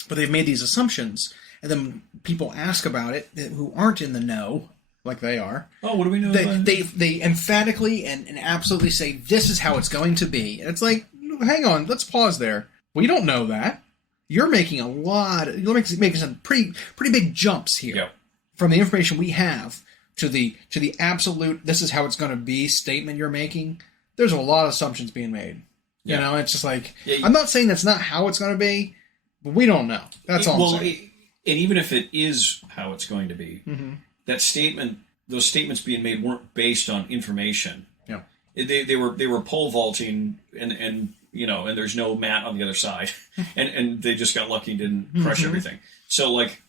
But they've made these assumptions, and then people ask about it who aren't in the know, like they are. Oh, what do we know about it? They emphatically and absolutely say, this is how it's going to be. And it's like, hang on, let's pause there. We don't know that. You're making you're making some pretty big jumps here. Yep. From the information we have to the absolute, this is how it's going to be statement you're making. There's a lot of assumptions being made. Yeah. You know, it's just like, I'm not saying that's not how it's going to be, but we don't know. That's all I'm saying. And even if it is how it's going to be, those statements being made weren't based on information. Yeah. They were pole vaulting and you know, and there's no mat on the other side. and they just got lucky and didn't crush everything. So, like,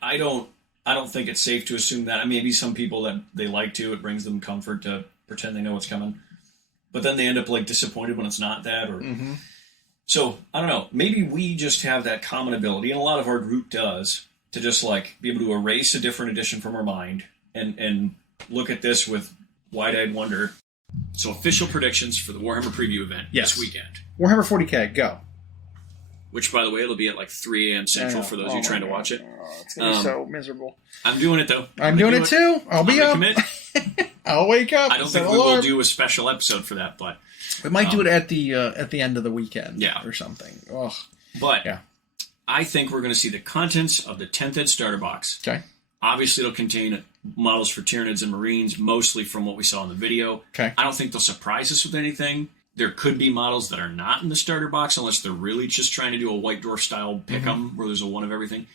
I don't think it's safe to assume that. I mean, maybe some people that they like to, it brings them comfort to pretend they know what's coming. But then they end up, like, disappointed when it's not that. Or So, I don't know. Maybe we just have that common ability, and a lot of our group does, to just, like, be able to erase a different edition from our mind and look at this with wide-eyed wonder. So, official predictions for the Warhammer Preview event this weekend. Warhammer 40K, go. Which, by the way, it'll be at, like, 3 a.m. Central for those of you trying to watch it. Oh, it's going to be so miserable. I'm doing it, though. I'm doing it, too. I'll be up. I'll wake up. I don't think we will do a special episode for that, but... We might do it at the end of the weekend or something. Ugh. But I think we're going to see the contents of the 10th Ed starter box. Okay. Obviously, it'll contain models for Tyranids and Marines, mostly from what we saw in the video. Okay. I don't think they'll surprise us with anything. There could be models that are not in the starter box, unless they're really just trying to do a White Dwarf style pick-em, where there's a one of everything.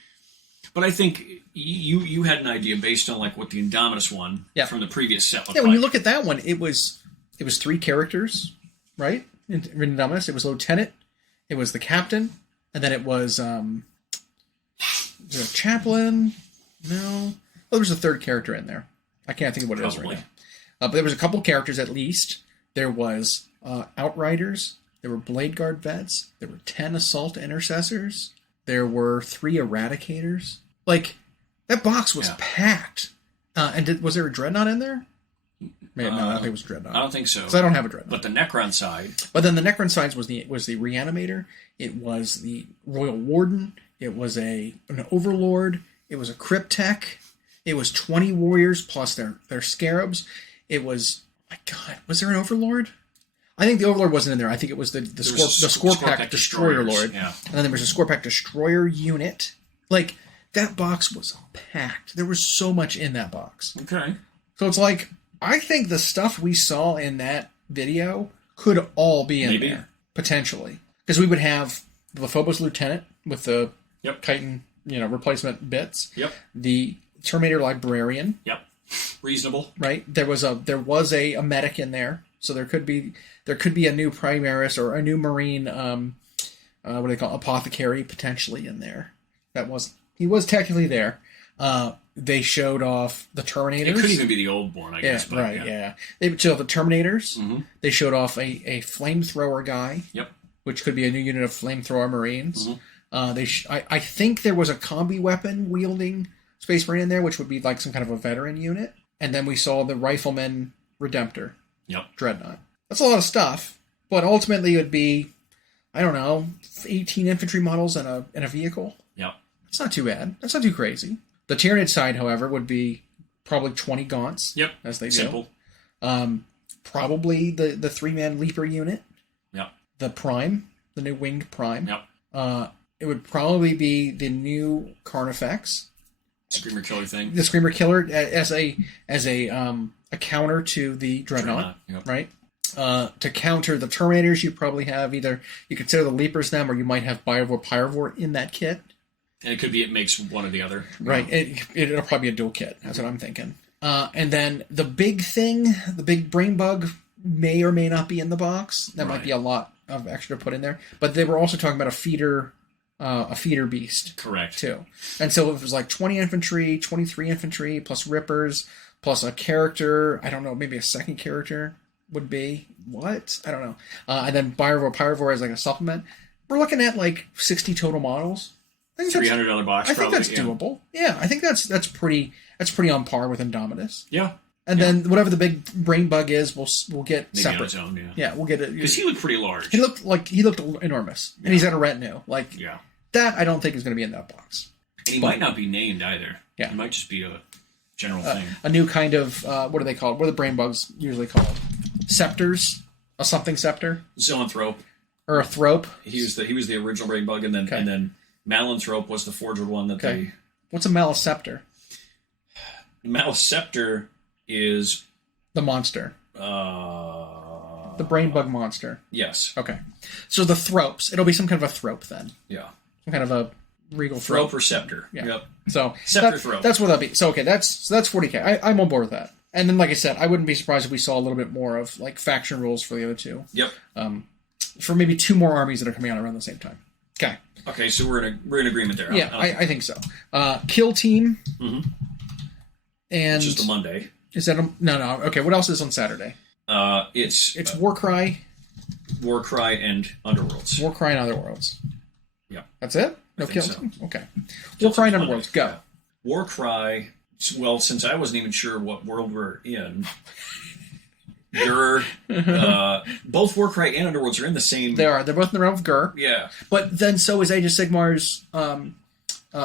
But I think you had an idea based on, like, what the Indominus one from the previous set looked like. When you look at that one, it was 3 characters, right? In Indominus, it was Lieutenant, it was the Captain, and then it was a Chaplain. No, well, there was a third character in there. I can't think of what it is right now. But there was a couple characters at least. There was Outriders. There were Blade Guard vets. There were 10 Assault Intercessors. There were 3 Eradicators. Like, that box was packed. And was there a Dreadnought in there? No, I don't think it was a Dreadnought. I don't think so. Because I don't have a Dreadnought. But the Necron side. But then the Necron side was the Reanimator. It was the Royal Warden. It was an Overlord. It was a Cryptek. It was 20 warriors plus their scarabs. It was, my God, was there an Overlord? I think the Overlord wasn't in there. I think it was the Scorpack Destroyer Lord. Yeah. And then there was a Scorpack Destroyer unit. Like, that box was packed. There was so much in that box. Okay. So it's like, I think the stuff we saw in that video could all be in there, potentially. Because we would have the Phobos Lieutenant with the chitin, replacement bits. Yep. The Terminator Librarian. Yep. Reasonable. Right. There was a medic in there, so there could be a new Primaris or a new Marine. What do they call Apothecary potentially in there? He was technically there. They showed off the Terminators. It could even be the Oldborn, I guess. But, yeah. They showed off the Terminators. Mm-hmm. They showed off a flamethrower guy. Yep. Which could be a new unit of flamethrower Marines. Mm-hmm. I think there was a combi weapon wielding Space Marine in there, which would be like some kind of a veteran unit. And then we saw the Rifleman Redemptor. Yep. Dreadnought. That's a lot of stuff, but ultimately it would be, I don't know, 18 infantry models and a vehicle. Yep. That's not too bad. That's not too crazy. The Tyranid side, however, would be probably 20 Gaunts. Yep. As they do. Simple. Probably the 3-man Leaper unit. Yep. The Prime, the new Winged Prime. Yep. It would probably be the new Carnifex. Screamer Killer thing. The Screamer Killer as a counter to the Dreadnought. Yep. Right? To counter the Terminators, you probably have either, you consider the Leapers them, or you might have Biovore Pyrovore in that kit. And it could be it makes one or the other. Right. It'll probably be a dual kit. That's what I'm thinking. And then the big thing, the big brain bug, may or may not be in the box. That might be a lot of extra to put in there. But they were also talking about a feeder beast. Correct. Too. And so it was like 20 infantry, 23 infantry, plus rippers, plus a character. I don't know, maybe a second character would be. What? I don't know. And then Pyrovore as like a supplement. We're looking at like 60 total models. I think $300 box. I think that's doable. Yeah, I think that's pretty on par with Indominus. Yeah. And then whatever the big brain bug is, we'll get maybe separate. On its own, yeah, we'll get it because he looked pretty large. He looked enormous, and he's got a retinue. Like that, I don't think is going to be in that box. And he might not be named either. Yeah, it might just be a general thing. A new kind of what are they called? What are the brain bugs usually called? Scepters, a something scepter, Zoanthrope, or a thrope. He was the original brain bug, and then Malanthrope was the forged one that they. What's a Maliceptor? Maliceptor is the monster. The brain bug monster. Yes. Okay. So the thropes. It'll be some kind of a thrope then. Yeah. Some kind of a regal thrope or scepter. Yeah. Yep. So scepter thrope. That's what that'll be. So okay, that's $40K. I'm on board with that. And then, like I said, I wouldn't be surprised if we saw a little bit more of like faction rules for the other two. Yep. For maybe 2 more armies that are coming out around the same time. Okay. Okay, so we're in agreement there. Yeah, I think so. Kill Team. Mm-hmm. And it's just a Monday. Is that no? Okay, what else is on Saturday? It's Warcry, and Underworlds. Warcry and Otherworlds. Yeah, that's it. No Kill so. Team. Okay. Warcry and Underworlds. Go. Yeah. Warcry. Well, since I wasn't even sure what world we're in, both Warcry and Underworlds are in the same. They are. They're both in the realm of Gur. Yeah. But then so is Age of Sigmar's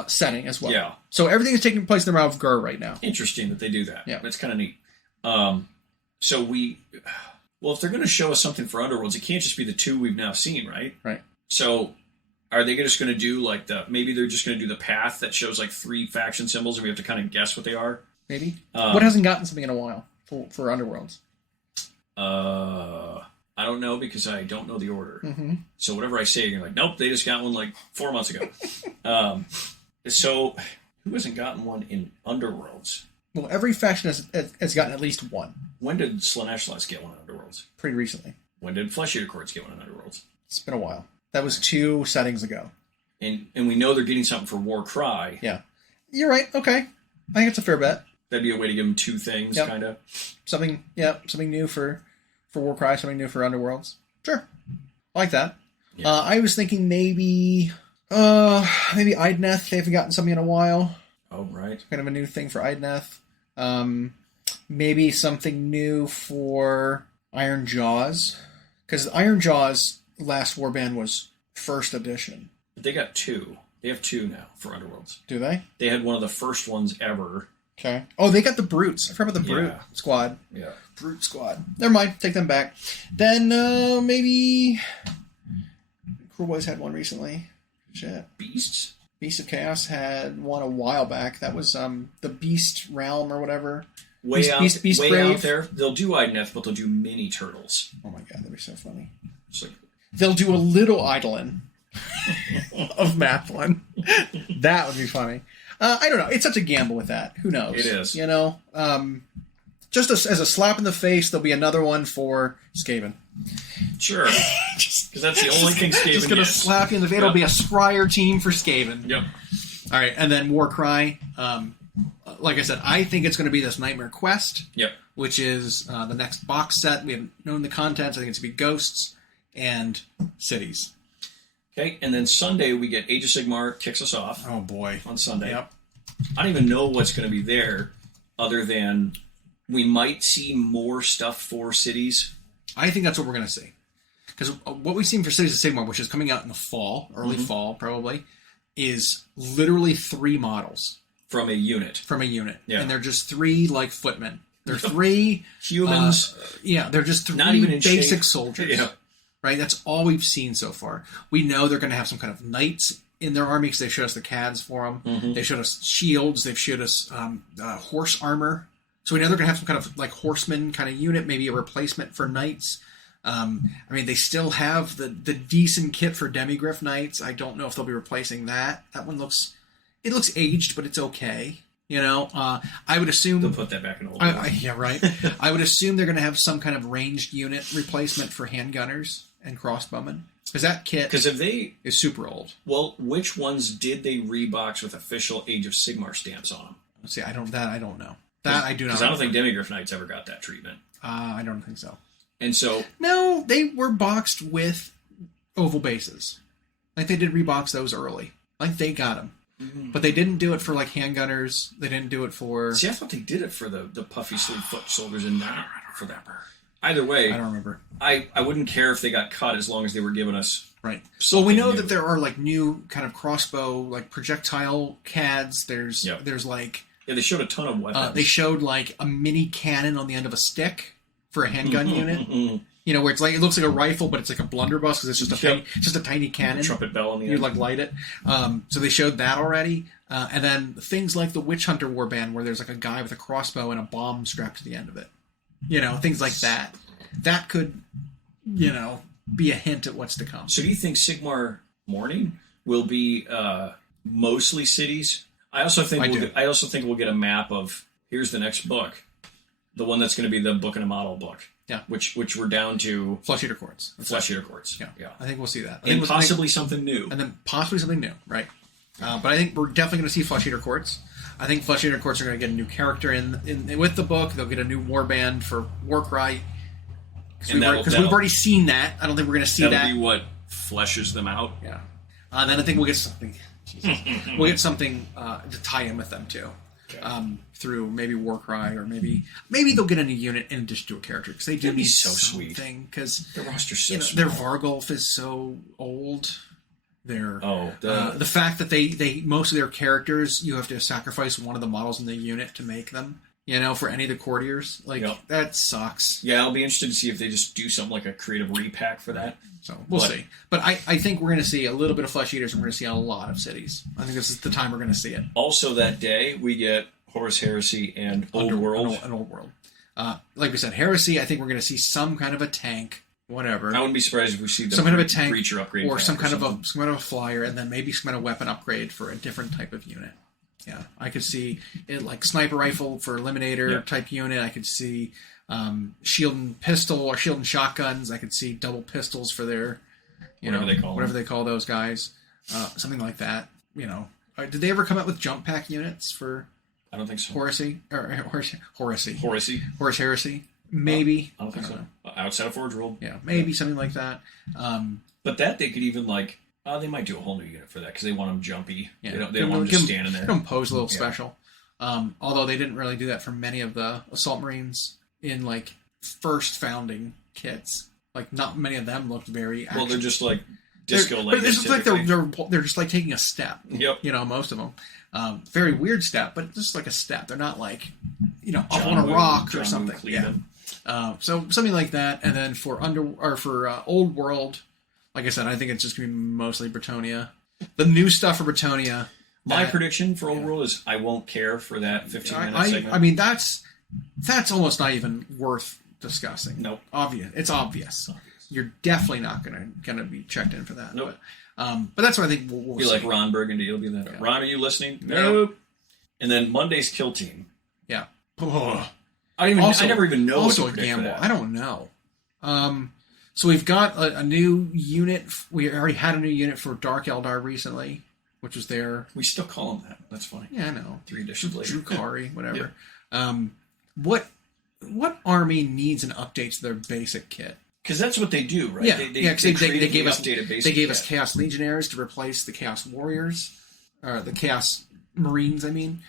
setting as well. Yeah. So everything is taking place in the realm of Gur right now. Interesting that they do that. Yeah. That's kind of neat. If they're going to show us something for Underworlds, it can't just be the 2 we've now seen, right? Right. So are they just going to do like maybe they're just going to do the path that shows like 3 faction symbols and we have to kind of guess what they are? Maybe. What hasn't gotten something in a while for Underworlds? I don't know because I don't know the order. Mm-hmm. So whatever I say, you're like, nope, they just got one like 4 months ago. So who hasn't gotten one in Underworlds? Well, every faction has gotten at least one. When did Slanesh get one in Underworlds? Pretty recently. When did Flesh Eater Courts get one in Underworlds? It's been a while. That was 2 settings ago. And we know they're getting something for Warcry. Yeah. You're right. Okay. I think it's a fair bet. That'd be a way to give them 2 things, kind of. Something new for Warcry, something new for Underworlds. Sure. I like that. Yeah. I was thinking maybe Idneth. They haven't gotten something in a while. Oh, right. Kind of a new thing for Idneth. Maybe something new for Iron Jaws. Because Iron Jaws last warband was 1st edition. But they got 2. They have 2 now for Underworlds. Do they? They had one of the first ones ever. Okay. Oh, they got the Brutes. I forgot about the Brute squad. Yeah. Brute squad. Never mind. Take them back. Then maybe Cruel Boys had one recently. Shit. Beasts? Beast of Chaos had one a while back. That was the Beast Realm or whatever. Way out Brave. there. They'll do Idneth, but they'll do mini turtles. Oh my god, that'd be so funny. Like... They'll do a little Eidolon of Mathlin. That would be funny. I don't know. It's such a gamble with that. Who knows? It is. You know? Just as a slap in the face, there'll be another one for Skaven. Sure. Because that's the only thing Skaven gets. Just going to slap you in the face. It'll be a Scryer team for Skaven. Yep. All right. And then Warcry. Like I said, I think it's going to be this Nightmare Quest. Yep. Which is the next box set. We haven't known the contents. I think it's going to be Ghosts and Cities. Okay, and then Sunday we get Age of Sigmar kicks us off. Oh boy. On Sunday. Yep. I don't even know what's going to be there, other than we might see more stuff for cities. I think that's what we're going to see. Because what we've seen for Cities of Sigmar, which is coming out in the fall, early fall probably, is literally 3 models. From a unit. Yeah. And they're just 3, like, footmen. They're 3... humans. They're just 3 not even in basic shape. soldiers. Yeah. Right? That's all we've seen so far. We know they're going to have some kind of knights in their army because they showed us the CADs for them. Mm-hmm. They showed us shields. They've showed us horse armor. So we know they're going to have some kind of like horseman kind of unit, maybe a replacement for knights. They still have the decent kit for Demigryph knights. I don't know if they'll be replacing that. That one looks aged, but it's okay. I would assume They'll put that back in old. yeah, right. I would assume they're going to have some kind of ranged unit replacement for handgunners and crossbowmen, because that kit is super old. Well, which ones did they rebox with official Age of Sigmar stamps on them? Let's see, I don't know. That I do not. Because I don't think Demigryph Knights ever got that treatment. I don't think so. And so... No, they were boxed with oval bases. Like, they did rebox those early. Like, they got them. Mm-hmm. But they didn't do it for, like, handgunners. They didn't do it for... See, I thought they did it for the puffy sleeve foot soldiers and not for that. Either way... I don't remember. I wouldn't care if they got cut as long as they were giving us... Right. So we know that there are, like, new kind of crossbow, like, projectile CADs. There's like... Yeah, they showed a ton of weapons. They showed, like, a mini cannon on the end of a stick for a handgun unit. Where it's like, it looks like a rifle, but it's like a blunderbuss because it's just a tiny cannon. Trumpet bell on the end. You like light it. So they showed that already. And then things like the Witch Hunter Warband, where there's like a guy with a crossbow and a bomb strapped to the end of it. Things like that. That could, be a hint at what's to come. So do you think Sigmar Morning will be mostly cities? I also think we'll get a map of, here's the next book. The one that's going to be the book and a model book. Yeah. Which we're down to... Flesh Eater Courts. Yeah. I think we'll see that. And possibly something new. Right. But I think we're definitely going to see Flesh Eater Courts. I think Flesh Eater Courts are going to get a new character in with the book. They'll get a new warband for Warcry. Because we've already seen that. I don't think we're going to see that. That'll be what fleshes them out. Yeah. Then I think we'll get something... we'll get something to tie in with them too, through maybe Warcry, or maybe they'll get a new unit in addition to a character, because they do need so something. Sweet. Because the roster's so small. Their Vargulf is so old. The fact that they most of their characters, you have to sacrifice one of the models in the unit to make them. For any of the courtiers, that sucks. Yeah, I'll be interested to see if they just do something like a creative repack for that. So we'll see. But I think we're going to see a little bit of Flesh Eaters, and we're going to see a lot of cities. I think this is the time we're going to see it. Also that day, we get Horus Heresy and Old World. An Old World. Like we said, Heresy, I think we're going to see some kind of a tank, whatever. I wouldn't be surprised if we see some kind of a tank, creature upgrade, or some kind of a flyer, and then maybe some kind of weapon upgrade for a different type of unit. Yeah, I could see it like sniper rifle for eliminator type unit. I could see shield and pistol or shield and shotguns. I could see double pistols for their, whatever they call those guys. Something like that. Did they ever come out with jump pack units for? I don't think so. Horus Heresy. Maybe. I don't think so. Outside of Forge World. Yeah, maybe something like that. But that they could even like. They might do a whole new unit for that because they want them jumpy. Yeah. They don't want them just standing there. They don't pose a little special. Although they didn't really do that for many of the Assault Marines in like first founding kits. Like not many of them looked very. Well, they're just like disco legged. It's just like they're just like taking a step. Yep. Most of them. Very weird step, but just like a step. They're not like up John on a rock Woo, or something. Yeah. So something like that, and then for Old World. Like I said, I think it's just going to be mostly Bretonia. The new stuff for Bretonia. My prediction for Old World is I won't care for that 15-minute segment. I mean, that's almost not even worth discussing. Nope. It's obvious. You're definitely not going to be checked in for that. Nope. But that's what I think we'll be see. like Ron Burgundy. You'll be that. Yeah. Ron, are you listening? Nope. And then Monday's Kill Team. Yeah. I never even know. Also a gamble. I don't know. So we've got a new unit. We already had a new unit for Dark Eldar recently, which was there. We still call them that. That's funny. Yeah, I know. 3 editions later. Drukari, whatever. Yeah. What army needs an update to their basic kit? Because that's what they do, right? Yeah, They they gave us update it basically. they gave us Chaos Legionnaires to replace the Chaos Warriors, or the Chaos Marines. I mean,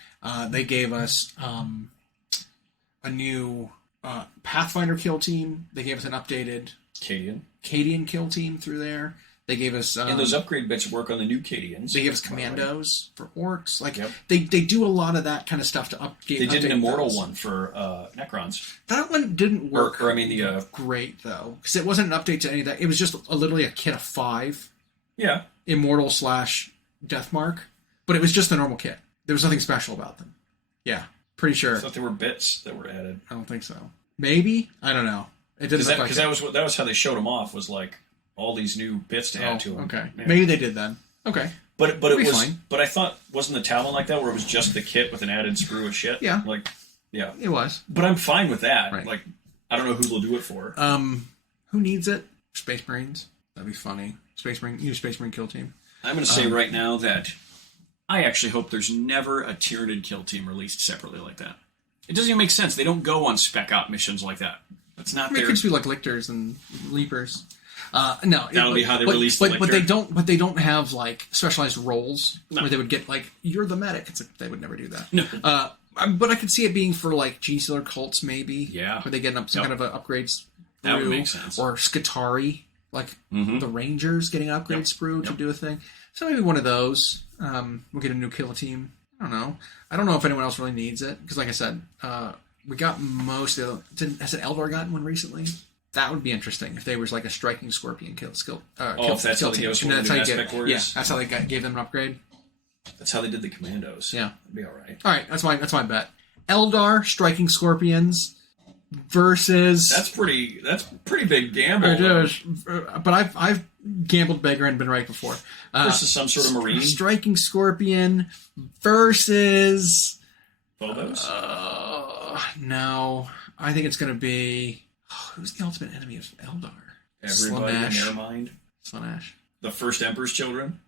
they gave us a new Pathfinder kill team. They gave us an updated Cadian kill team through there. They gave us and those upgrade bits work on the new Cadians. They gave us commandos for orcs. Like they do a lot of that kind of stuff to update. They did an immortal one for Necrons. That one didn't work. Or I mean the great though, because it wasn't an update to any of that. It was just literally a kit of 5. Yeah. Immortal / Deathmark, but it was just the normal kit. There was nothing special about them. Yeah, pretty sure. I thought there were bits that were added. I don't think so. Maybe, I don't know. It didn't because that was how they showed them off. Was like all these new bits to add to them. Okay, yeah. Maybe they did then. Okay, but it was fine. But I thought wasn't the Talon like that where it was just the kit with an added sprue of shit? Yeah, yeah, it was. But I'm fine with that. Right. Like I don't know who they'll do it for. Who needs it? Space Marines. That'd be funny. Space Marine kill team. I'm going to say right now that I actually hope there's never a Tyranid kill team released separately like that. It doesn't even make sense. They don't go on spec op missions like that. That's not their... It could just be like Lictors and Leapers. No, that'll be how they release the Lictor. But they don't have like specialized roles where they would get like you're the medic. It's like they would never do that. No. But I could see it being for like G-Sealer cults maybe. Yeah. Where they get some kind of upgrades. That would make sense. Or Skitarii, like the Rangers getting an upgrade sprue to do a thing. So maybe one of those. We'll get a new kill team. I don't know. I don't know if anyone else really needs it because, like I said, we got most of the... Has an Eldar gotten one recently? That would be interesting if there was like a striking scorpion kill skill. If that's how they go for the new aspect warriors. Yeah, that's how they gave them an upgrade. That's how they did the commandos. Yeah, that'd be all right. All right, that's my bet. Eldar striking scorpions versus... That's pretty big gamble. It is, but I've gambled bigger and been right before. Versus some sort of marine. Striking scorpion versus... Phobos? No, I think it's going to be... who's the ultimate enemy of Eldar? Everybody in their mind. Slaanesh. The first Emperor's children?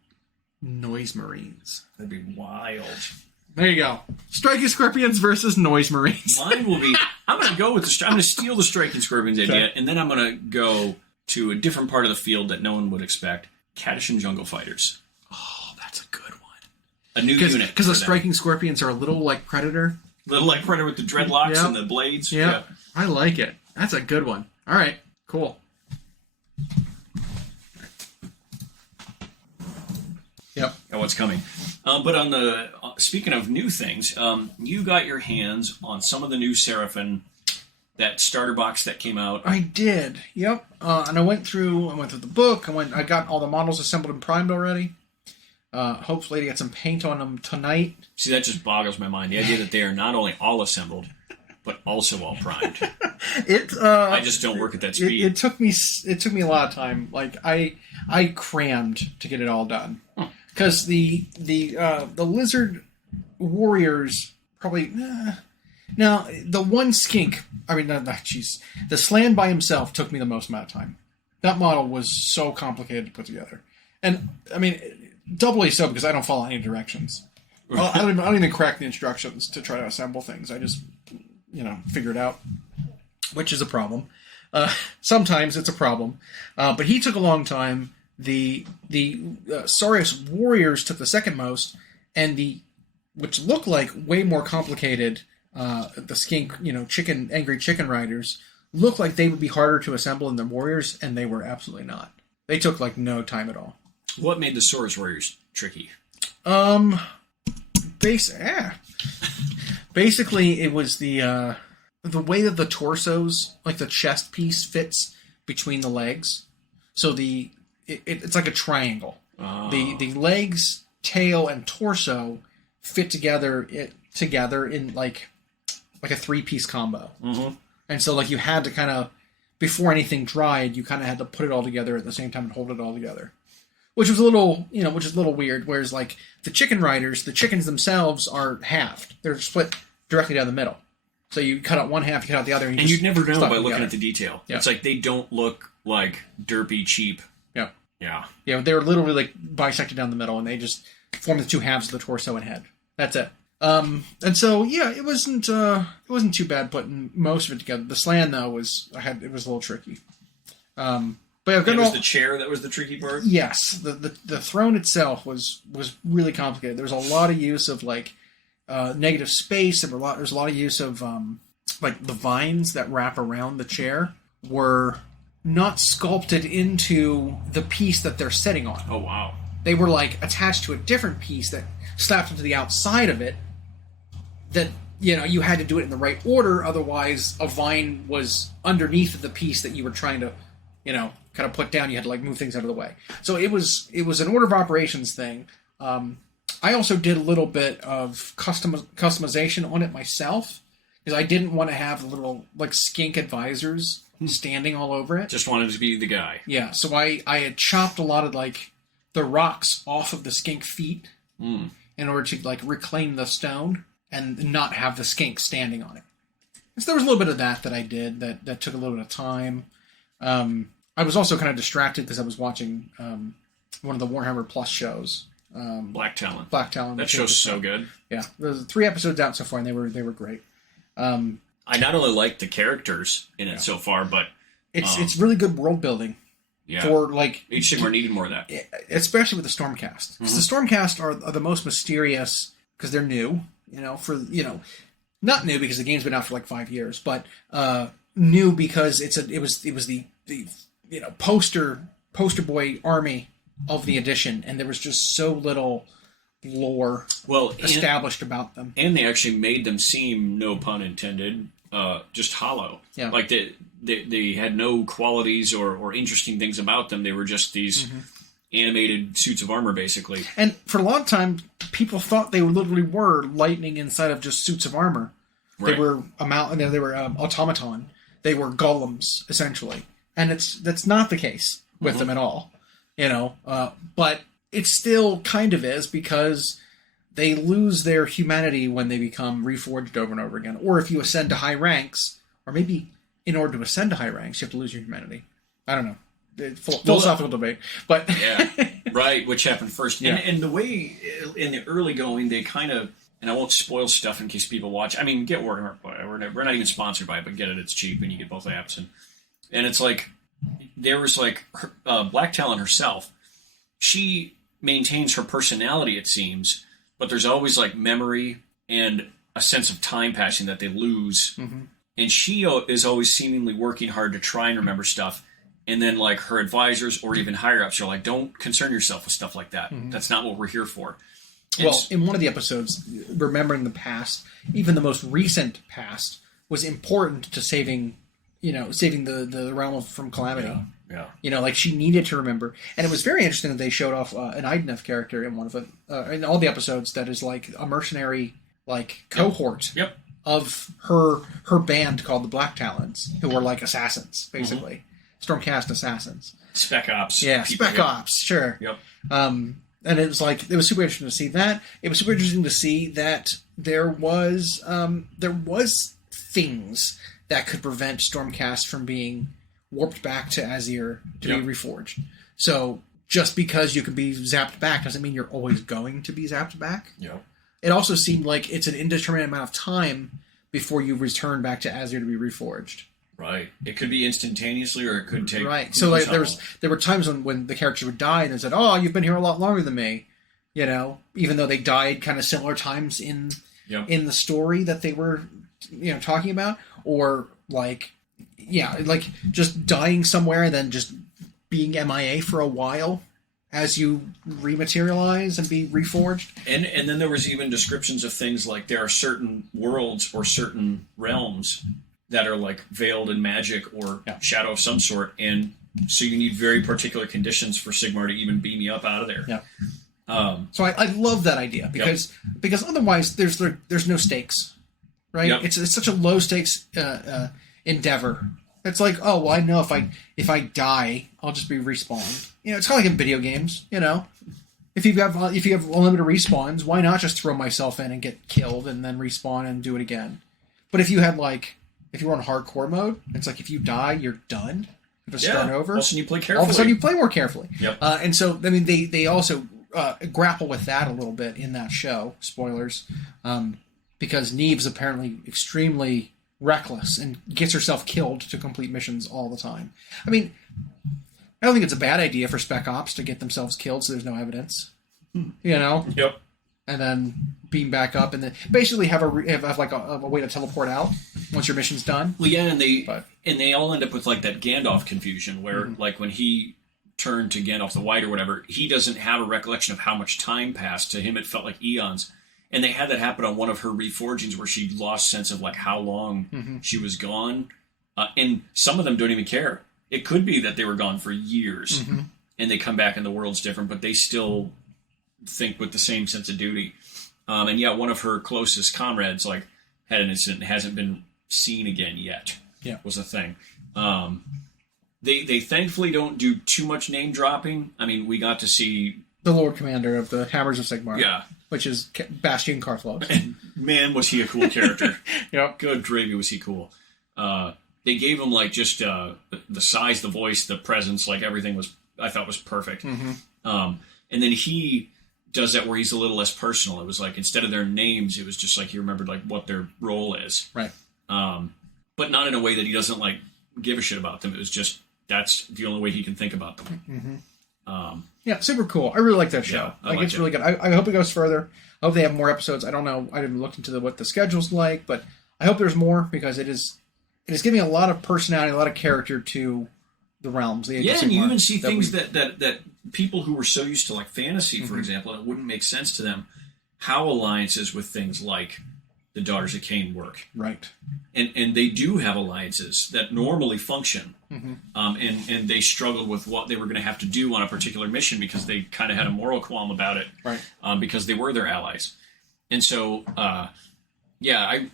Noise Marines. That'd be wild. There you go. Striking Scorpions versus Noise Marines. Mine will be... I'm going to go with I'm going to steal the Striking Scorpions idea, and then I'm going to go to a different part of the field that no one would expect. Kadishan Jungle Fighters. Oh, that's a good one. A new unit. Because the Striking Scorpions are a little like Predator. Little like Predator with the dreadlocks and the blades. Yeah, I like it. That's a good one. All right, cool. Yep. And what's coming. But on the speaking of new things, you got your hands on some of the new Seraphon, that starter box that came out. I did. Yep. And I went through the book. I got all the models assembled and primed already. Hopefully to get some paint on them tonight. See, that just boggles my mind. The idea that they are not only all assembled, but also all primed. I just don't work at that speed. It took me a lot of time. Like I crammed to get it all done. Because the lizard warriors probably now the one skink. I mean, jeez, the Slan by himself took me the most amount of time. That model was so complicated to put together, and I mean, doubly so because I don't follow any directions. Well, I don't even crack the instructions to try to assemble things. I just figure it out, which is a problem. Sometimes it's a problem, but he took a long time. The Saurius warriors took the second most, and which looked like way more complicated. The skink, angry chicken riders looked like they would be harder to assemble than the warriors, and they were absolutely not. They took like no time at all. What made the Saurius warriors tricky? Basically, it was the way that the torsos, like the chest piece, fits between the legs. So it's like a triangle. Oh. The legs, tail, and torso fit together in like a 3-piece combo. Mm-hmm. And so like you had to kind of, before anything dried, you kind of had to put it all together at the same time and hold it all together. Which was a little weird. Whereas like the chicken riders, the chickens themselves are halved. They're split directly down the middle. So you cut out one half, you cut out the other, and you'd never know by looking at the detail. Yeah. It's like they don't look like derpy cheap. Yeah. Yeah. Yeah, they were literally like bisected down the middle, and they just formed the two halves of the torso and head. That's it. And so it wasn't too bad putting most of it together. The Slan though was a little tricky. But it was the chair that was the tricky part? Yes. The throne itself was really complicated. There was a lot of use of, like, negative space. There's a lot of use of, like, the vines that wrap around the chair were not sculpted into the piece that they're sitting on. Oh, wow. They were, like, attached to a different piece that slapped into the outside of it that, you know, you had to do it in the right order, otherwise a vine was underneath the piece that you were trying to, you know, kind of put down. You had to, like, move things out of the way. So it was an order of operations thing. I also did a little bit of customization on it myself, because I didn't want to have little, like, skink advisors standing all over it. Just wanted to be the guy. Yeah, so I had chopped a lot of, like, the rocks off of the skink feet in order to, like, reclaim the stone and not have the skink standing on it. So there was a little bit of that I did that took a little bit of time. I was also kind of distracted because I was watching one of the Warhammer Plus shows. Black Talon. That show's so good. Yeah, there's 3 episodes out so far, and they were great. I not only like the characters in it so far, but it's really good world building. Yeah. For, like, Age of Sigmar needed more of that, especially with the Stormcast. Because the Stormcast are the most mysterious because they're new. You know, not new because the game's been out for like 5 years, but new because it was the you know, poster boy army of the edition, and there was just so little lore established about them. And they actually made them seem, no pun intended, just hollow. Yeah. Like they had no qualities or interesting things about them. They were just these animated suits of armor, basically. And for a long time, people thought they literally were lightning inside of just suits of armor. Right. They were automaton. They were golems, essentially. And that's not the case with them at all. You know, but it still kind of is, because they lose their humanity when they become reforged over and over again. Or if you ascend to high ranks, or maybe in order to ascend to high ranks, you have to lose your humanity. I don't know. Philosophical debate. But yeah, right, which happened first. Yeah. And the way, in the early going, they kind of, and I won't spoil stuff in case people watch. I mean, get Warhammer. We're not even sponsored by it, but get it. It's cheap, and you get both apps. And it's like, there was like, Black Talon herself, she maintains her personality, it seems, but there's always like memory and a sense of time passing that they lose. And she is always seemingly working hard to try and remember stuff. And then, like, her advisors or even higher ups are like, don't concern yourself with stuff like that. That's not what we're here for. Well, in one of the episodes, remembering the past, even the most recent past, was important to saving the realm from calamity. Yeah. You know, like, she needed to remember. And it was very interesting that they showed off an Idenef character in one of in all the episodes that is, like, a mercenary, like, cohort of her band called the Black Talons, who were, like, assassins, basically. Stormcast assassins. Spec Ops. Yeah, people, Spec Ops, sure. Yep. And it was like, it was super interesting to see that. It was super interesting to see that there was things that could prevent Stormcast from being warped back to Azir to be reforged. So just because you can be zapped back doesn't mean you're always going to be zapped back. Yeah. It also seemed like it's an indeterminate amount of time before you return back to Azir to be reforged. Right. It could be instantaneously, or it could take... Right. So like, there were times when the character would die and they said, oh, you've been here a lot longer than me. You know, even though they died kind of similar times in the story that they were, you know, talking about. Or like, like just dying somewhere and then just being MIA for a while as you rematerialize and be reforged. And then there was even descriptions of things like there are certain worlds or certain realms that are like veiled in magic or shadow of some sort, and so you need very particular conditions for Sigmar to even beam you up out of there. Yeah. So I love that idea because otherwise there's no stakes, right? Yep. It's such a low stakes endeavor. It's like, oh well, I know if I die, I'll just be respawned. You know, it's kind of like in video games. You know, if you have unlimited respawns, why not just throw myself in and get killed and then respawn and do it again? But if you had if you're on hardcore mode, it's like if you die, you're done. You have to start over. All of a sudden you play carefully. All of a sudden you play more carefully. Yep. And so, I mean, they also grapple with that a little bit in that show. Spoilers. Because Neve's apparently extremely reckless and gets herself killed to complete missions all the time. I mean, I don't think it's a bad idea for spec ops to get themselves killed so there's no evidence. You know? Yep. And then beam back up, and then basically have like a way to teleport out once your mission's done. Well, yeah, and they all end up with like that Gandalf confusion where like when he turned to Gandalf the White or whatever, he doesn't have a recollection of how much time passed. To him, it felt like eons. And they had that happen on one of her reforgings where she lost sense of like how long she was gone. And some of them don't even care. It could be that they were gone for years and they come back and the world's different, but they still think with the same sense of duty. And yeah, one of her closest comrades like had an incident and hasn't been seen again yet. Yeah, was a thing. They thankfully don't do too much name dropping. I mean, we got to see the Lord Commander of the Hammers of Sigmar. Yeah. Which is Bastian Karthlos. And man, was he a cool character. Yep. Good gravy, was he cool. They gave him like just the size, the voice, the presence, like everything was, I thought was perfect. And then he does that where he's a little less personal. It was like, instead of their names, it was just like he remembered like what their role is. Right. But not in a way that he doesn't like give a shit about them. It was just, that's the only way he can think about them. Yeah, super cool. I really like that show. Yeah, I like liked it's it. really good. I hope it goes further. I hope they have more episodes. I don't know. I didn't look into what the schedule's like, but I hope there's more because it is giving a lot of personality, a lot of character to the realms. The Age of and you Sigmar even see things that people who were so used to like fantasy, for example, and it wouldn't make sense to them, how alliances with things like the Daughters of Cain work. Right. And they do have alliances that normally function. And they struggled with what they were going to have to do on a particular mission because they kind of had a moral qualm about it. Right. Because they were their allies. And so, I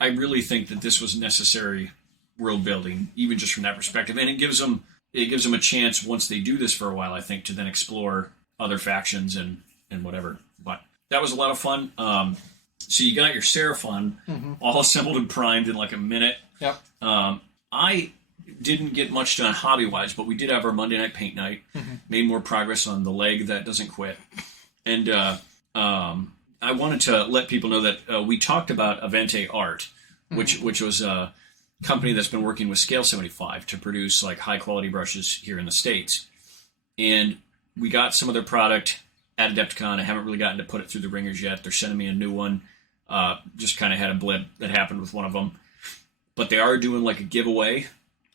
really think that this was necessary world building, even just from that perspective. And it gives them a chance once they do this for a while, I think, to then explore other factions and whatever. But that was a lot of fun. So you got your Seraphon all assembled and primed in like a minute. Yep. I didn't get much done hobby-wise, but we did have our Monday night paint night. Made more progress on the leg that doesn't quit. And I wanted to let people know that we talked about Avente Art, which was a company that's been working with Scale 75 to produce like high-quality brushes here in the States. And we got some of their product at Adepticon. I haven't really gotten to put it through the ringers yet. They're sending me a new one. Just kind of had a blip that happened with one of them. But they are doing like a giveaway.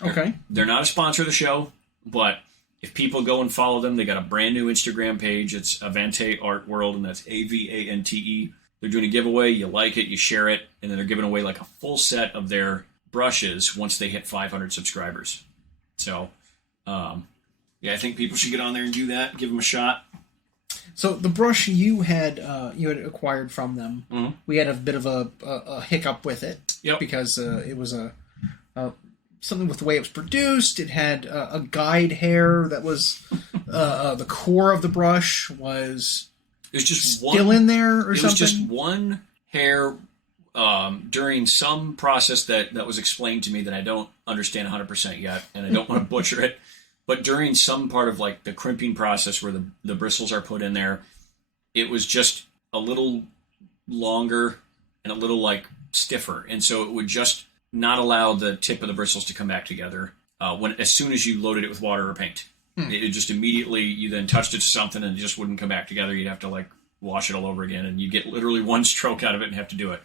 Okay. They're not a sponsor of the show, but if people go and follow them, they got a brand new Instagram page. It's Avante Art World, and that's Avante. They're doing a giveaway. You like it, you share it, and then they're giving away like a full set of their brushes once they hit 500 subscribers. So, I think people should get on there and do that. Give them a shot. So the brush you had acquired from them, we had a bit of a hiccup with it. Yep. Because it was something with the way it was produced. It had a guide hair that was the core of the brush was just still in there or something. It was just one hair during some process that was explained to me that I don't understand 100% yet, and I don't want to butcher it. But during some part of like the crimping process where the bristles are put in there, it was just a little longer and a little like stiffer, and so it would just not allow the tip of the bristles to come back together as soon as you loaded it with water or paint. It just immediately, you then touched it to something and it just wouldn't come back together. You'd have to like wash it all over again, and you get literally one stroke out of it and have to do it.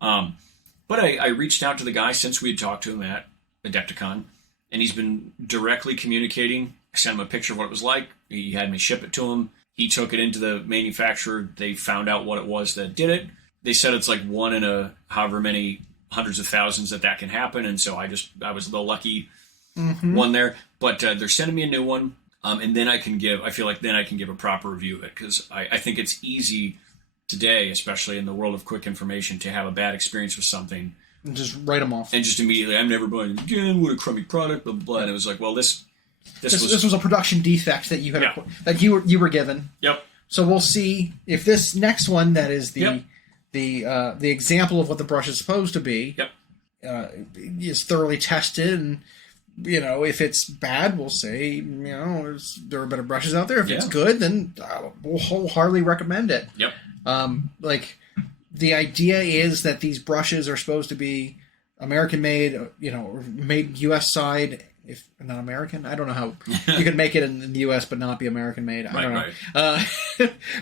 But I reached out to the guy since we had talked to him at Adepticon, and he's been directly communicating. I sent him a picture of what it was like. He had me ship it to him. He took it into the manufacturer. They found out what it was that did it. They said it's like one in a however many hundreds of thousands that can happen, and so I was the lucky one there. But they're sending me a new one, and then I feel like then I can give a proper review of it, because I think it's easy today, especially in the world of quick information, to have a bad experience with something and just write them off. And just immediately, I'm never buying it again, what a crummy product, blah, blah, blah. And it was like, well, this was a production defect that you had that you were given. Yep. So we'll see if this next one that is the example of what the brush is supposed to be is thoroughly tested, and if it's bad, we'll say there are better brushes out there. If it's good, then we'll wholeheartedly recommend it. Yep. The idea is that these brushes are supposed to be American made, made U.S. side, if not American. I don't know how you could make it in the U.S. but not be American made. I don't know.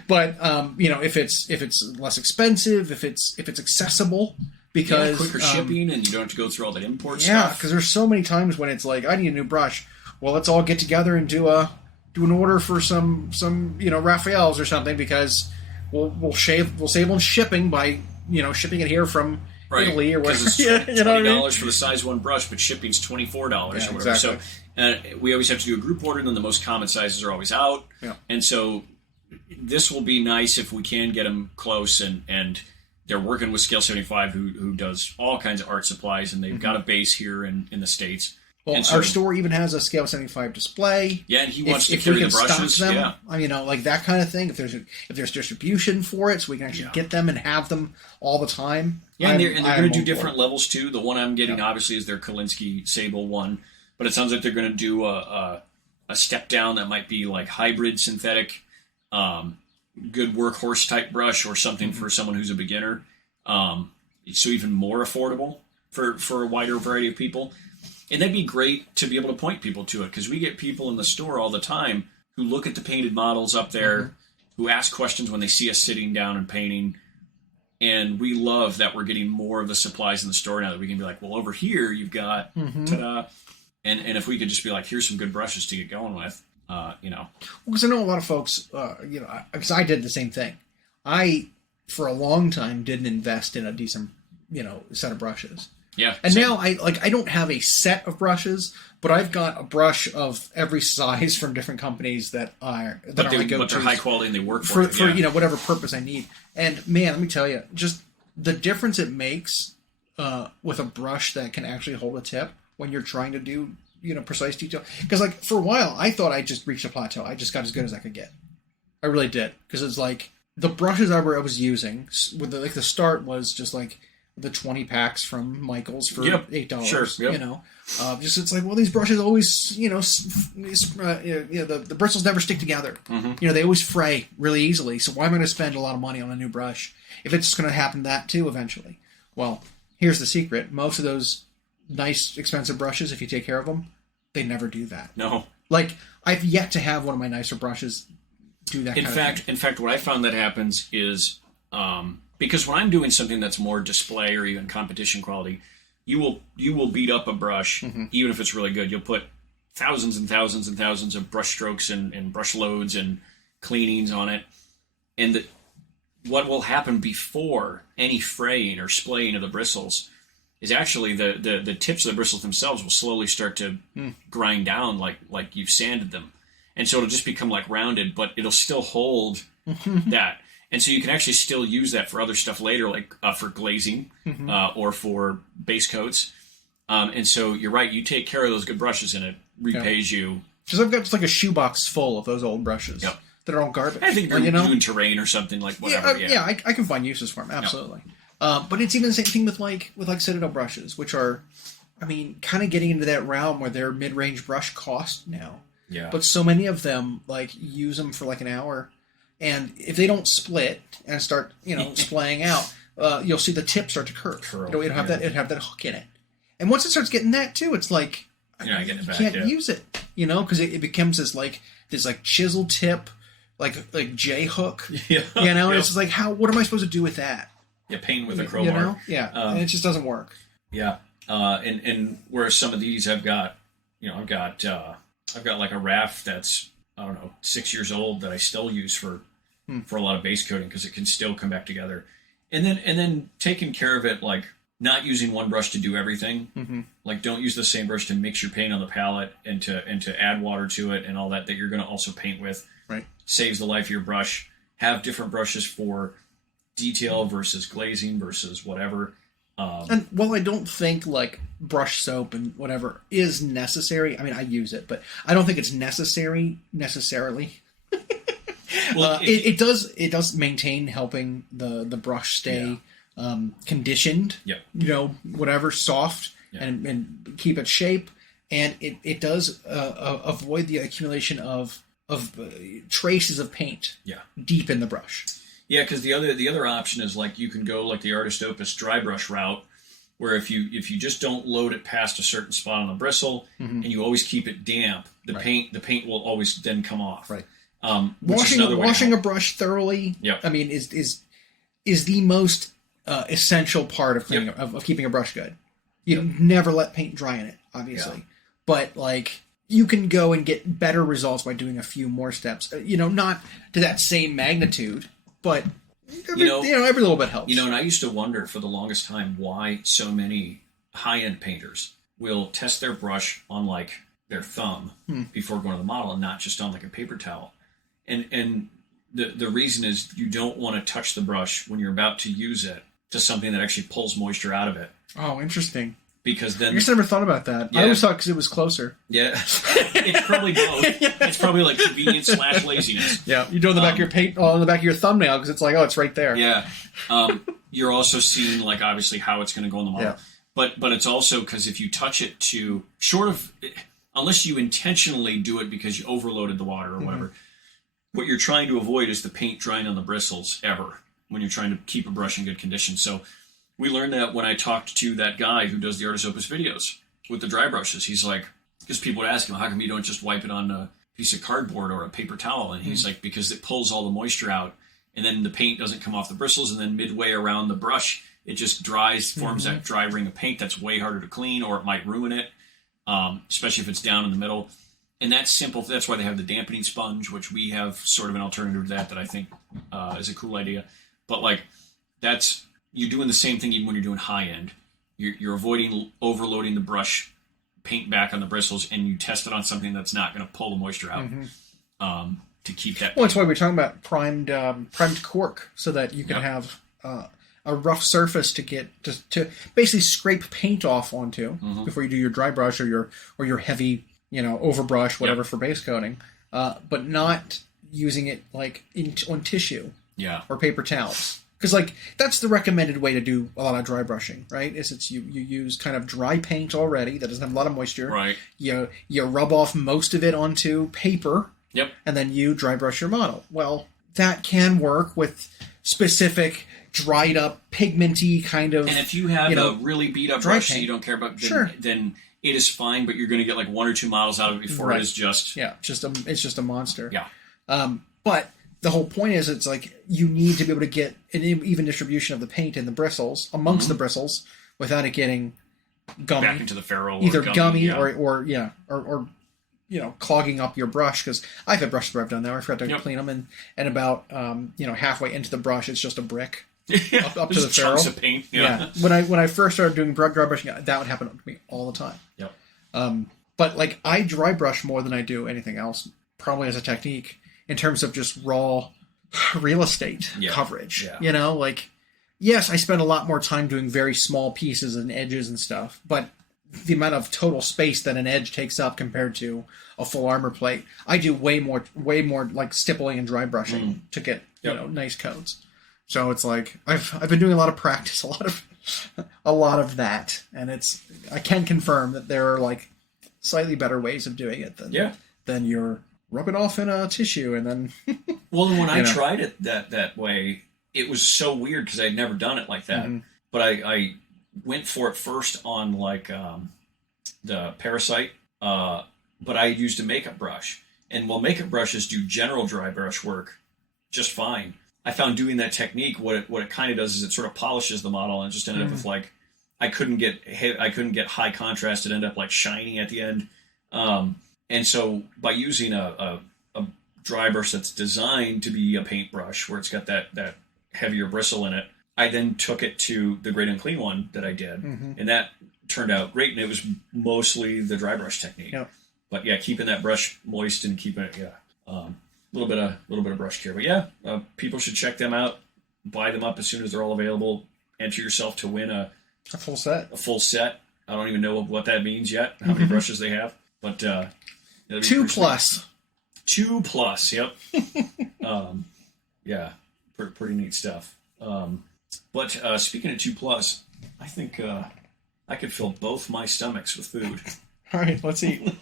But if it's less expensive, if it's accessible, because quicker shipping and you don't have to go through all that import stuff. Yeah, because there's so many times when it's like, I need a new brush. Well, let's all get together and do an order for some Raphaels or something, because we'll save on shipping by shipping it here from Italy or whatever. It's $20 for the size one brush, but shipping's $24 or whatever. Exactly. So we always have to do a group order, and then the most common sizes are always out. Yeah. And so this will be nice if we can get them close, and they're working with Scale 75, who does all kinds of art supplies, and they've got a base here in the States. Well, our store even has a Scale 75 display. Yeah, and he wants to if carry we can the brushes. stock them, Yeah. like that kind of thing. If there's distribution for it, so we can actually get them and have them all the time. Yeah, and they're going to do different levels too. The one I'm getting obviously is their Kolinsky Sable one, but it sounds like they're going to do a step down that might be like hybrid synthetic, good workhorse type brush, or something for someone who's a beginner. So even more affordable for a wider variety of people. And that'd be great to be able to point people to it, because we get people in the store all the time who look at the painted models up there, who ask questions when they see us sitting down and painting. And we love that we're getting more of the supplies in the store now, that we can be like, well, over here you've got ta-da. And if we could just be like, here's some good brushes to get going with, Well, because I know a lot of folks, because I did the same thing. I, for a long time, didn't invest in a decent, set of brushes. Yeah. And now I don't have a set of brushes, but I've got a brush of every size from different companies that are but they're high quality and they work for whatever purpose I need. And man, let me tell you, just the difference it makes with a brush that can actually hold a tip when you're trying to do precise detail. Because like for a while I thought I just reached a plateau. I just got as good as I could get. I really did, because it's like the brushes I was using with the start was just like the 20 packs from Michael's for $8. Sure. Yep. Just it's like, well, these brushes always, the bristles never stick together. They always fray really easily. So why am I going to spend a lot of money on a new brush if it's just going to happen that too eventually? Well, here's the secret: most of those nice, expensive brushes, if you take care of them, they never do that. No. Like I've yet to have one of my nicer brushes do that. In fact, what I found that happens is. Because when I'm doing something that's more display or even competition quality, you will beat up a brush, even if it's really good. You'll put thousands and thousands and thousands of brush strokes and brush loads and cleanings on it. And what will happen before any fraying or splaying of the bristles is actually the tips of the bristles themselves will slowly start to grind down like you've sanded them. And so it'll just become like rounded, but it'll still hold that. And so you can actually still use that for other stuff later, like for glazing or for base coats. And so you're right, you take care of those good brushes and it repays you. Because I've got just like a shoebox full of those old brushes that are all garbage. I think you're doing terrain or something, like whatever. I can find uses for them, absolutely. But it's even the same thing with like Citadel brushes, which are, kind of getting into that realm where they're mid-range brush cost now. Yeah. But so many of them use them for like an hour. And if they don't split and start, splaying out, you'll see the tip start to curve. It'll have that hook in it. And once it starts getting that too, it's like you're not getting it back, you can't use it, because it becomes this chisel tip, like J hook. And it's just like, what am I supposed to do with that? Yeah, paint with a crowbar. And it just doesn't work. Yeah, and whereas some of these I've got like a raft that's, I don't know, 6 years old that I still use for a lot of base coating, because it can still come back together. And then taking care of it, like not using one brush to do everything. Like don't use the same brush to mix your paint on the palette and to add water to it and all that you're going to also paint with. Right. Saves the life of your brush. Have different brushes for detail versus glazing versus whatever. And while I don't think like brush soap and whatever is necessary, I use it, but I don't think it's necessarily. Well, it does maintain helping the brush stay conditioned. Yeah. Whatever, soft and keep its shape, and it does avoid the accumulation of traces of paint. Deep in the brush. Yeah, because the other option is like you can go like the Artist Opus dry brush route, where if you just don't load it past a certain spot on the bristle and you always keep it damp, the paint will always then come off. Right. Washing a brush thoroughly. Yep. I mean, is the most essential part of cleaning of keeping a brush good. You never let paint dry in it, obviously, but like you can go and get better results by doing a few more steps. Not to that same magnitude, but every little bit helps. And I used to wonder for the longest time why so many high-end painters will test their brush on like their thumb before going to the model and not just on like a paper towel. And the reason is you don't want to touch the brush when you're about to use it to something that actually pulls moisture out of it. Oh, interesting. Because then... I guess I never thought about that. Yeah. I always thought because it was closer. Yeah. It's probably both. It's probably like convenience / laziness. Yeah. You do it on the back of your paint, on the back of your thumbnail because it's like, oh, it's right there. Yeah. You're also seeing like obviously how it's going to go in the model. Yeah. But it's also because if you touch it to... unless you intentionally do it because you overloaded the water or whatever, what you're trying to avoid is the paint drying on the bristles ever when you're trying to keep a brush in good condition. So we learned that when I talked to that guy who does the Artis Opus videos with the dry brushes. He's like, because people would ask him, how come you don't just wipe it on a piece of cardboard or a paper towel? And he's like, because it pulls all the moisture out, and then the paint doesn't come off the bristles, and then midway around the brush, it just dries, forms that dry ring of paint that's way harder to clean, or it might ruin it, especially if it's down in the middle. And that's simple. That's why they have the dampening sponge, which we have sort of an alternative to that I think is a cool idea. But like you're doing the same thing even when you're doing high end. You're avoiding overloading the brush paint back on the bristles, and you test it on something that's not going to pull the moisture out to keep that. Well, that's why we're talking about primed cork, so that you can have a rough surface to get to basically scrape paint off onto before you do your dry brush or your heavy overbrush, whatever for base coating, but not using it like on tissue or paper towels. Because like that's the recommended way to do a lot of dry brushing, right? Is you use kind of dry paint already that doesn't have a lot of moisture. Right. You rub off most of it onto paper. Yep. And then you dry brush your model. Well, that can work with specific dried up, pigmenty kind of. And if you have a really beat up brush that you don't care about, then it is fine. But you're going to get like 1 or 2 models out of it before it is just it's just a monster. Yeah. But the whole point is, it's like you need to be able to get an even distribution of the paint in the bristles amongst the bristles without it getting gummy, back into the ferrule, either gummy or clogging up your brush. Because I've had brushes where I've done that. I forgot to clean them, and about halfway into the brush, it's just a brick up to the ferrule. Chunks of paint. Yeah. When I first started doing dry brushing, that would happen to me all the time. Yep. But like I dry brush more than I do anything else, probably as a technique. In terms of just raw real estate coverage. Yeah. Yes, I spend a lot more time doing very small pieces and edges and stuff, but the amount of total space that an edge takes up compared to a full armor plate, I do way more like stippling and dry brushing to get nice coats. So it's like I've been doing a lot of practice, a lot of that, and I can confirm that there are like slightly better ways of doing it than your rub it off in a tissue and then... Well, when I tried it that way, it was so weird because I'd never done it like that. But I went for it first on like the Parasite, but I used a makeup brush. And while makeup brushes do general dry brush work just fine, I found doing that technique, what it kind of does is it sort of polishes the model and just ended up with like... I couldn't get high contrast. It ended up like shiny at the end. And so by using a dry brush that's designed to be a paintbrush where it's got that heavier bristle in it, I then took it to the Great Unclean one that I did. And that turned out great. And it was mostly the dry brush technique. Yep. But yeah, keeping that brush moist and keeping it, a little bit of brush care. But people should check them out, buy them up as soon as they're all available. Enter yourself to win a full set. A full set. I don't even know what that means yet, how many brushes they have. But 2 plus. 2 plus, yep. Pretty neat stuff. But speaking of 2 plus, I think I could fill both my stomachs with food. All right, let's eat.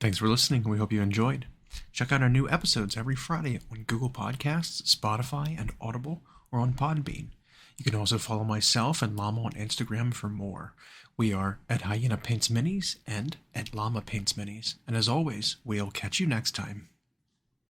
Thanks for listening. We hope you enjoyed. Check out our new episodes every Friday on Google Podcasts, Spotify, and Audible, or on Podbean. You can also follow myself and Llama on Instagram for more. We are at Hyena Paints Minis and at Llama Paints Minis. And as always, we'll catch you next time.